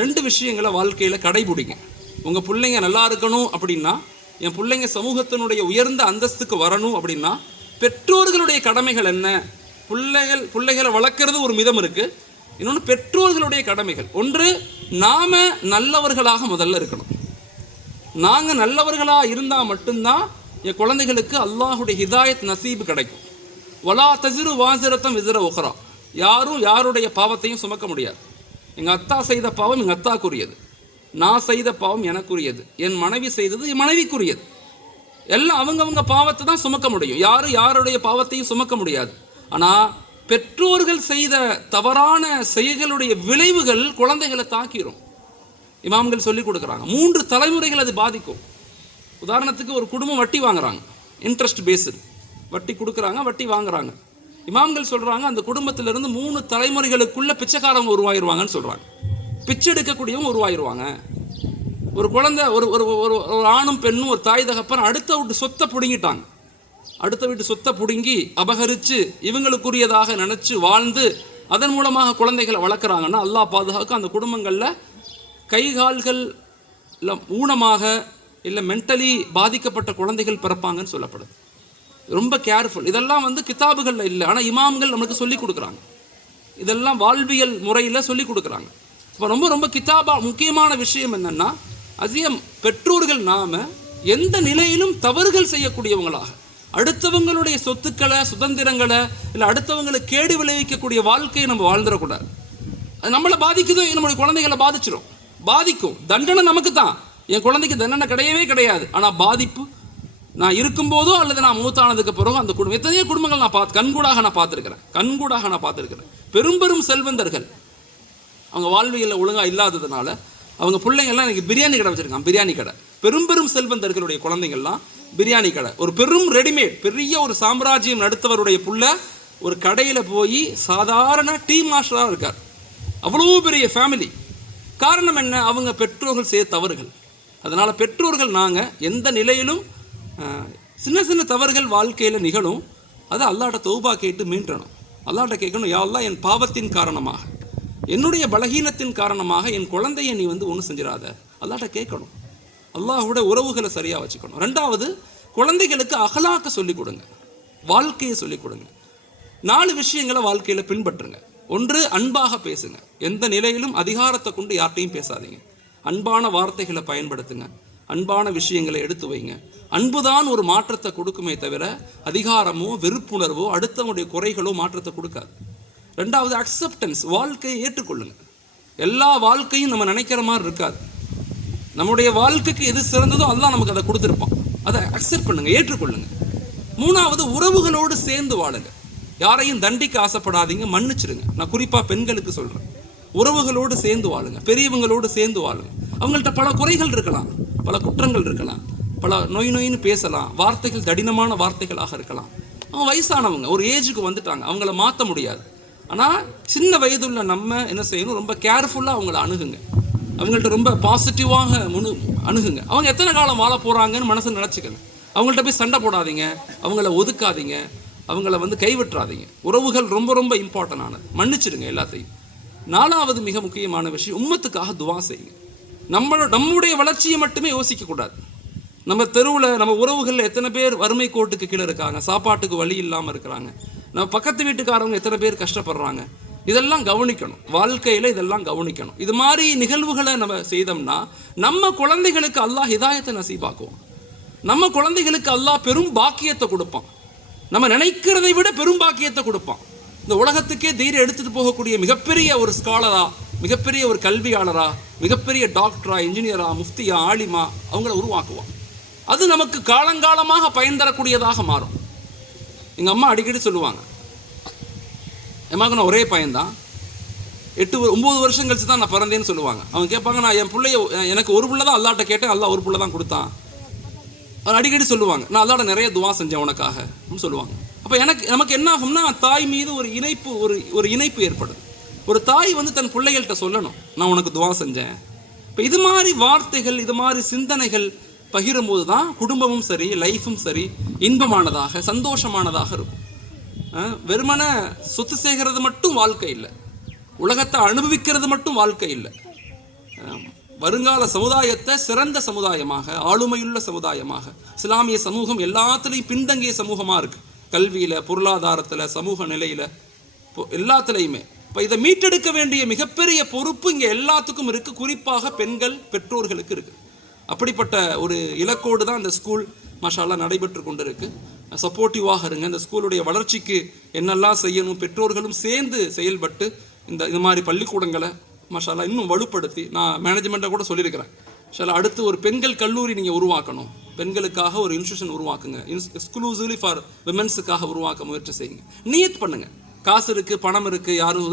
2 விஷயங்களை வாழ்க்கையில் கடைபிடிங்க. உங்கள் பிள்ளைங்க நல்லா இருக்கணும் அப்படின்னா, என் பிள்ளைங்க சமூகத்தினுடைய உயர்ந்த அந்தஸ்துக்கு வரணும் அப்படின்னா, பெற்றோர்களுடைய கடமைகள் என்ன? பிள்ளைகளை வளர்க்குறது ஒரு மிதம் இருக்குது, இன்னொன்று பெற்றோர்களுடைய கடமைகள். ஒன்று, நாம் நல்லவர்களாக முதல்ல இருக்கணும். நாங்கள் நல்லவர்களாக இருந்தால் மட்டும்தான் என் குழந்தைகளுக்கு அல்லாஹுடைய ஹிதாயத் நசீபு கிடைக்கும். வலா தசிறு வாசிரத்தம் விசிற உஹ்ரா, யாரும் யாருடைய பாவத்தையும் சுமக்க முடியாது. எங்கள் அத்தா செய்த பாவம் எங்கள் அத்தாக்குரியது, நான் செய்த பாவம் எனக்குரியது, என் மனைவி செய்தது என் மனைவிக்குரியது. எல்லாம் அவங்கவங்க பாவத்தை தான் சுமக்க முடியும், யாரும் யாருடைய பாவத்தையும் சுமக்க முடியாது. ஆனால் பெற்றோர்கள் செய்த தவறான செயல்களுடைய விளைவுகள் குழந்தைகளை தாக்கிடும். இமாம்கள் சொல்லி கொடுக்குறாங்க, 3 தலைமுறைகள் அது பாதிக்கும். உதாரணத்துக்கு ஒரு குடும்பம் வட்டி வாங்குறாங்க, இன்ட்ரெஸ்ட் பேஸ்டு வட்டி கொடுக்குறாங்க, வட்டி வாங்குறாங்க. இமாம்கள் சொல்கிறாங்க, அந்த குடும்பத்திலிருந்து 3 தலைமுறைகளுக்குள்ள பிச்சைக்காரவங்க உருவாயிருவாங்கன்னு சொல்கிறாங்க. பிச்சை எடுக்கக்கூடியவங்க உருவாயிருவாங்க. ஒரு குழந்தை, ஒரு ஆணும் பெண்ணும், ஒரு தாய் தகப்பன் அடுத்த வீட்டு சொத்தை பிடுங்கிட்டாங்க. அடுத்த வீட்டு சொத்தை பிடுங்கி அபகரித்து இவங்களுக்குரியதாக நினச்சி வாழ்ந்து அதன் மூலமாக குழந்தைகளை வளர்க்குறாங்கன்னா அல்லாஹ் பாதுகாக்க அந்த குடும்பங்களில் கைகால்கள் இல்லை ஊனமாக இல்லை மென்டலி பாதிக்கப்பட்ட குழந்தைகள் பிறப்பாங்கன்னு சொல்லப்படுது. ரொம்ப கேர்ஃபுல். இதெல்லாம் வந்து கிதாபுகளில் இல்லை, ஆனால் இமாம்கள் நம்மளுக்கு சொல்லி கொடுக்குறாங்க. இதெல்லாம் வாழ்வியல் முறையில் சொல்லி கொடுக்குறாங்க. இப்போ ரொம்ப முக்கியமான விஷயம் என்னென்னா, அதிகம் பெற்றோர்கள் நாம் எந்த நிலையிலும் தவறுகள் செய்யக்கூடியவங்களாக, அடுத்தவங்களுடைய சொத்துக்களை, சுதந்திரங்களை, இல்லை அடுத்தவங்களுக்கு கேடு விளைவிக்கக்கூடிய வாழ்க்கையை நம்ம வாழ்ந்துடக்கூடாது. அது நம்மளை பாதிக்குதோ, நம்மளுடைய குழந்தைகளை பாதிக்கும். தண்டனை நமக்கு தான், என் குழந்தைக்கு தண்டனை கிடையாது. ஆனால் பாதிப்பு நான் இருக்கும்போதோ அல்லது நான் மூத்தானதுக்கு பிறகு அந்த குடும்பம், எத்தனையோ குடும்பங்கள் நான் கண்கூடாக நான் பார்த்துருக்கிறேன். பெரும் செல்வந்தர்கள் அவங்க வாழ்வியலில் ஒழுங்காக இல்லாததுனால அவங்க பிள்ளைங்கள்லாம் எனக்கு பிரியாணி கடை வச்சுருக்காங்க. பிரியாணி கடை, பெரும் பெரும் செல்வந்தர்களுடைய குழந்தைங்கள்லாம் பிரியாணி கடை, ஒரு பெரும் ரெடிமேட் பெரிய ஒரு சாம்ராஜ்யம் நடத்துவருடைய புள்ள ஒரு கடையில் போய் சாதாரண டீ மாஸ்டராக இருக்கார். அவ்வளோ பெரிய ஃபேமிலி. காரணம் என்ன? அவங்க பெற்றோர்கள் செய்த தவறுகள். அதனால் பெற்றோர்கள் நாங்கள் எந்த நிலையிலும் சின்ன சின்ன தவறுகள் வாழ்க்கையில் நிகழும், அதை அல்லாஹ்ட்ட தௌபா கேட்டு மீண்டணும். அல்லாஹ்ட்ட கேட்கணும், யா அல்லாஹ் என் பாவத்தின் காரணமாக, என்னுடைய பலகீனத்தின் காரணமாக என் குழந்தையை நீ ஒன்றும் செஞ்சிடாத. அல்லாஹ்ட்ட கேட்கணும். அல்லாஹ்வோட உறவுகளை சரியாக வச்சுக்கணும். ரெண்டாவது, குழந்தைகளுக்கு அகலாக்க சொல்லிக் கொடுங்க, வாழ்க்கையை சொல்லிக் கொடுங்க. 4 விஷயங்களை வாழ்க்கையில் பின்பற்றுங்க. ஒன்று, அன்பாக பேசுங்க. எந்த நிலையிலும் அதிகாரத்தை கொண்டு யார்ட்டையும் பேசாதீங்க. அன்பான வார்த்தைகளை பயன்படுத்துங்க, அன்பான விஷயங்களை எடுத்து வைங்க. அன்புதான் ஒரு மாற்றத்தை கொடுக்குமே தவிர அதிகாரமோ வெறுப்புணர்வோ அடுத்தவனுடைய குறைகளோ மாற்றத்தை கொடுக்காது. ரெண்டாவது, அக்செப்டன்ஸ், வாழ்க்கையை ஏற்றுக்கொள்ளுங்க. எல்லா வாழ்க்கையும் நம்ம நினைக்கிற மாதிரி இருக்காது. நம்முடைய வாழ்க்கைக்கு எது சிறந்ததோ அல்லாஹ் நமக்கு அதை கொடுத்துருப்பான். அதை அக்செப்ட் பண்ணுங்க, ஏற்றுக்கொள்ளுங்க. மூணாவது, உறவுகளோடு சேர்ந்து வாழுங்க. யாரையும் தண்டிக்க ஆசைப்படாதீங்க, மன்னிச்சிடுங்க. நான் குறிப்பாக பெண்களுக்கு சொல்கிறேன், உறவுகளோடு சேர்ந்து வாழுங்க, பெரியவங்களோடு சேர்ந்து வாழுங்க. அவங்கள்ட்ட பல குறைகள் இருக்கலாம், பல குற்றங்கள் இருக்கலாம், பல நொய்னு பேசலாம், வார்த்தைகள் தடினமான வார்த்தைகளாக இருக்கலாம். அவங்க வயசானவங்க, ஒரு ஏஜுக்கு வந்துட்டாங்க, அவங்கள மாற்ற முடியாது. ஆனால் சின்ன வயதுள்ள நம்ம என்ன செய்யணும், ரொம்ப கேர்ஃபுல்லாக அவங்கள அணுகுங்க. அவங்கள்ட்ட ரொம்ப பாசிட்டிவாக அணுகுங்க. அவங்க எத்தனை காலம் வாழ போகிறாங்கன்னு மனசு நினச்சிக்கங்க. அவங்கள்ட்ட போய் சண்டை போடாதீங்க, அவங்கள ஒதுக்காதீங்க, அவங்கள கைவிட்டுறாதீங்க. உறவுகள் ரொம்ப ரொம்ப இம்பார்ட்டன்ட் ஆனது. மன்னிச்சிடுங்க எல்லாத்தையும். 4வது மிக முக்கியமான விஷயம், உம்மத்துக்காக துவா செய்யுங்க. நம்முடைய வளர்ச்சியை மட்டுமே யோசிக்கக்கூடாது. நம்ம தெருவில், நம்ம உறவுகளில் எத்தனை பேர் வறுமை கோட்டுக்கு கீழே இருக்காங்க, சாப்பாட்டுக்கு வழி இல்லாமல் இருக்கிறாங்க, நம்ம பக்கத்து வீட்டுக்காரவங்க எத்தனை பேர் கஷ்டப்படுறாங்க, இதெல்லாம் கவனிக்கணும். வாழ்க்கையில் இதெல்லாம் கவனிக்கணும். இது மாதிரி நிகழ்வுகளை நம்ம செய்தோம்னா நம்ம குழந்தைகளுக்கு அல்லாஹ் ஹிதாயத்தை நசீபாக்குவோம். நம்ம குழந்தைகளுக்கு அல்லாஹ் பெரும் பாக்கியத்தை கொடுப்பான். நம்ம நினைக்கிறதை விட பெரும் பாக்கியத்தை கொடுப்பான். இந்த உலகத்துக்கே தைரியம் எடுத்துகிட்டு போகக்கூடிய மிகப்பெரிய ஒரு ஸ்காலரா, மிகப்பெரிய ஒரு கல்வியாளரா, மிகப்பெரிய டாக்டரா, இன்ஜினியரா, முஃப்தியா, ஆலிமா அவங்கள உருவாக்குவான். அது நமக்கு காலங்காலமாக பயன் தரக்கூடியதாக மாறும். எங்கள் அம்மா அடிக்கடி சொல்லுவாங்க, என் ஒரே பையன்தான், 8-9 வருஷம் கழிச்சு தான் நான் பிறந்தேன்னு சொல்லுவாங்க. அவங்க கேட்பாங்க, நான் என் பிள்ளைய, எனக்கு ஒரு பிள்ளை தான் அல்லாட்ட கேட்டேன், அல்லா ஒரு பிள்ளை தான் கொடுத்தான். அவர் அடிக்கடி சொல்லுவாங்க, நான் அல்லாட நிறைய துவா செஞ்சேன் உனக்காக சொல்லுவாங்க. அப்போ நமக்கு என்ன ஆகும்னா, தாய் மீது ஒரு இணைப்பு ஏற்படுது. ஒரு தாய் தன் பிள்ளைகள்கிட்ட சொல்லணும், நான் உனக்கு துவா செஞ்சேன். இப்போ இது மாதிரி வார்த்தைகள், இது மாதிரி சிந்தனைகள் பகிரும்போது தான் குடும்பமும் சரி, லைஃபும் சரி இன்பமானதாக, சந்தோஷமானதாக இருக்கும். வெறுமன சொத்து சேர்கிறது மட்டும் வாழ்க்கை இல்லை, உலகத்தை அனுபவிக்கிறது மட்டும் வாழ்க்கை இல்லை. வருங்கால சமுதாயத்தை சிறந்த சமுதாயமாக, ஆளுமையுள்ள சமுதாயமாக, இஸ்லாமிய சமூகம் எல்லாத்துலேயும் பின்தங்கிய சமூகமாக இருக்குது. கல்வியில், பொருளாதாரத்தில், சமூக நிலையில், எல்லாத்துலேயுமே. இப்போ இதை மீட்டெடுக்க வேண்டிய மிகப்பெரிய பொறுப்பு இங்கே எல்லாத்துக்கும் இருக்குது. குறிப்பாக பெண்கள், பெற்றோர்களுக்கு இருக்குது. அப்படிப்பட்ட ஒரு இலக்கோடு தான் இந்த ஸ்கூல் மாஷால்லா நடைபெற்று கொண்டு இருக்கு. சப்போர்ட்டிவாக இருங்க. இந்த ஸ்கூலுடைய வளர்ச்சிக்கு என்னெல்லாம் செய்யணும், பெற்றோர்களும் சேர்ந்து செயல்பட்டு இந்த மாதிரி பள்ளிக்கூடங்களை மாஷால்லா இன்னும் வலுப்படுத்தி, நான் மேனேஜ்மெண்ட்டை கூட சொல்லியிருக்கிறேன், மாஷால்லா அடுத்து ஒரு பெண்கள் கல்லூரி நீங்கள் உருவாக்கணும், பெண்களுக்காக ஒரு இன்ஸ்டியூஷன் உருவாக்குங்க, எக்ஸ்க்ளூசிவ்லி ஃபார் விமென்ஸுக்காக உருவாக்க முயற்சி செய்யுங்க. நியத் பண்ணுங்க. காசு இருக்குது, பணம் இருக்குது, யாரும்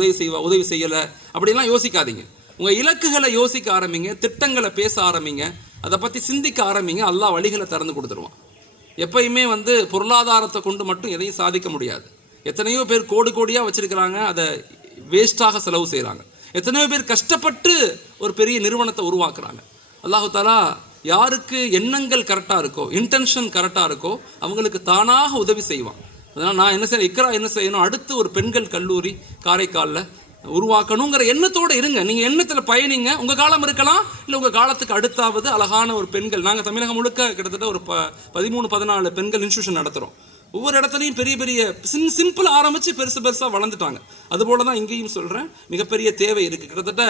உதவி செய்யலை அப்படிலாம் யோசிக்காதீங்க. உங்கள் இலக்குகளை யோசிக்க ஆரம்பிங்க, திட்டங்களை பேச ஆரம்பிங்க, அதை பற்றி சிந்திக்க ஆரம்பிங்க. அல்லாஹ் வழிகளை திறந்து கொடுத்துருவான். எப்பயுமே பொருளாதாரத்தை கொண்டு மட்டும் எதையும் சாதிக்க முடியாது. எத்தனையோ பேர் கோடியாக வச்சுருக்கிறாங்க, அதை வேஸ்ட்டாக செலவு செய்கிறாங்க. எத்தனையோ பேர் கஷ்டப்பட்டு ஒரு பெரிய நிறுவனத்தை உருவாக்குறாங்க. அல்லாஹு தாலா யாருக்கு எண்ணங்கள் கரெக்டாக இருக்கோ, இன்டென்ஷன் கரெக்டாக இருக்கோ அவங்களுக்கு தானாக உதவி செய்வான். அதனால் நான் என்ன செய்யணும், இக்ரா என்ன செய்யணும், அடுத்து ஒரு பெண்கள் கல்லூரி காரைக்காலில் உருவாக்கணுங்கிற எண்ணத்தோடு இருங்க. நீங்கள் எண்ணத்தில் பயணிங்க. உங்கள் காலம் இருக்கலாம், இல்லை உங்கள் காலத்துக்கு அடுத்தாவது அழகான ஒரு பெண்கள், நாங்கள் தமிழகம் முழுக்க கிட்டத்தட்ட ஒரு 13-14 பெண்கள் இன்ஸ்டியூஷன் நடத்துகிறோம். ஒவ்வொரு இடத்துலையும் பெரிய பெரிய சிம்பிளாக ஆரம்பித்து பெருசாக வளர்ந்துட்டாங்க. அதுபோல் தான் இங்கேயும் சொல்கிறேன், மிகப்பெரிய தேவை இருக்குது. கிட்டத்தட்ட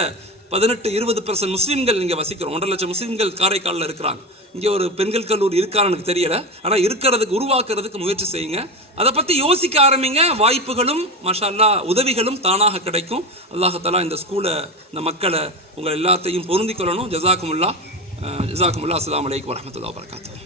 18-20% முஸ்லீம்கள் இங்கே வசிக்கிறோம். 1.5 லட்சம் முஸ்லீம்கள் காரைக்காலில் இருக்கிறாங்க. இங்கே ஒரு பெண்கள் கல்லூரி இருக்கான்னு எனக்கு தெரியலை, ஆனால் இருக்கிறதுக்கு, உருவாக்குறதுக்கு முயற்சி செய்யுங்க. அதை பற்றி யோசிக்க ஆரம்பிங்க. வாய்ப்புகளும் மாஷா அல்லாஹ் உதவிகளும் தானாக கிடைக்கும். அல்லாஹ் தஆலா இந்த ஸ்கூலை, இந்த மக்களை, உங்கள் எல்லாத்தையும் பொருந்திக் கொள்ளணும். ஜஸாக்குமுல்லாஹ். அஸ்ஸலாமு அலைக்கும் வரஹ்மத்துல்லாஹி வபரகாத்துஹு.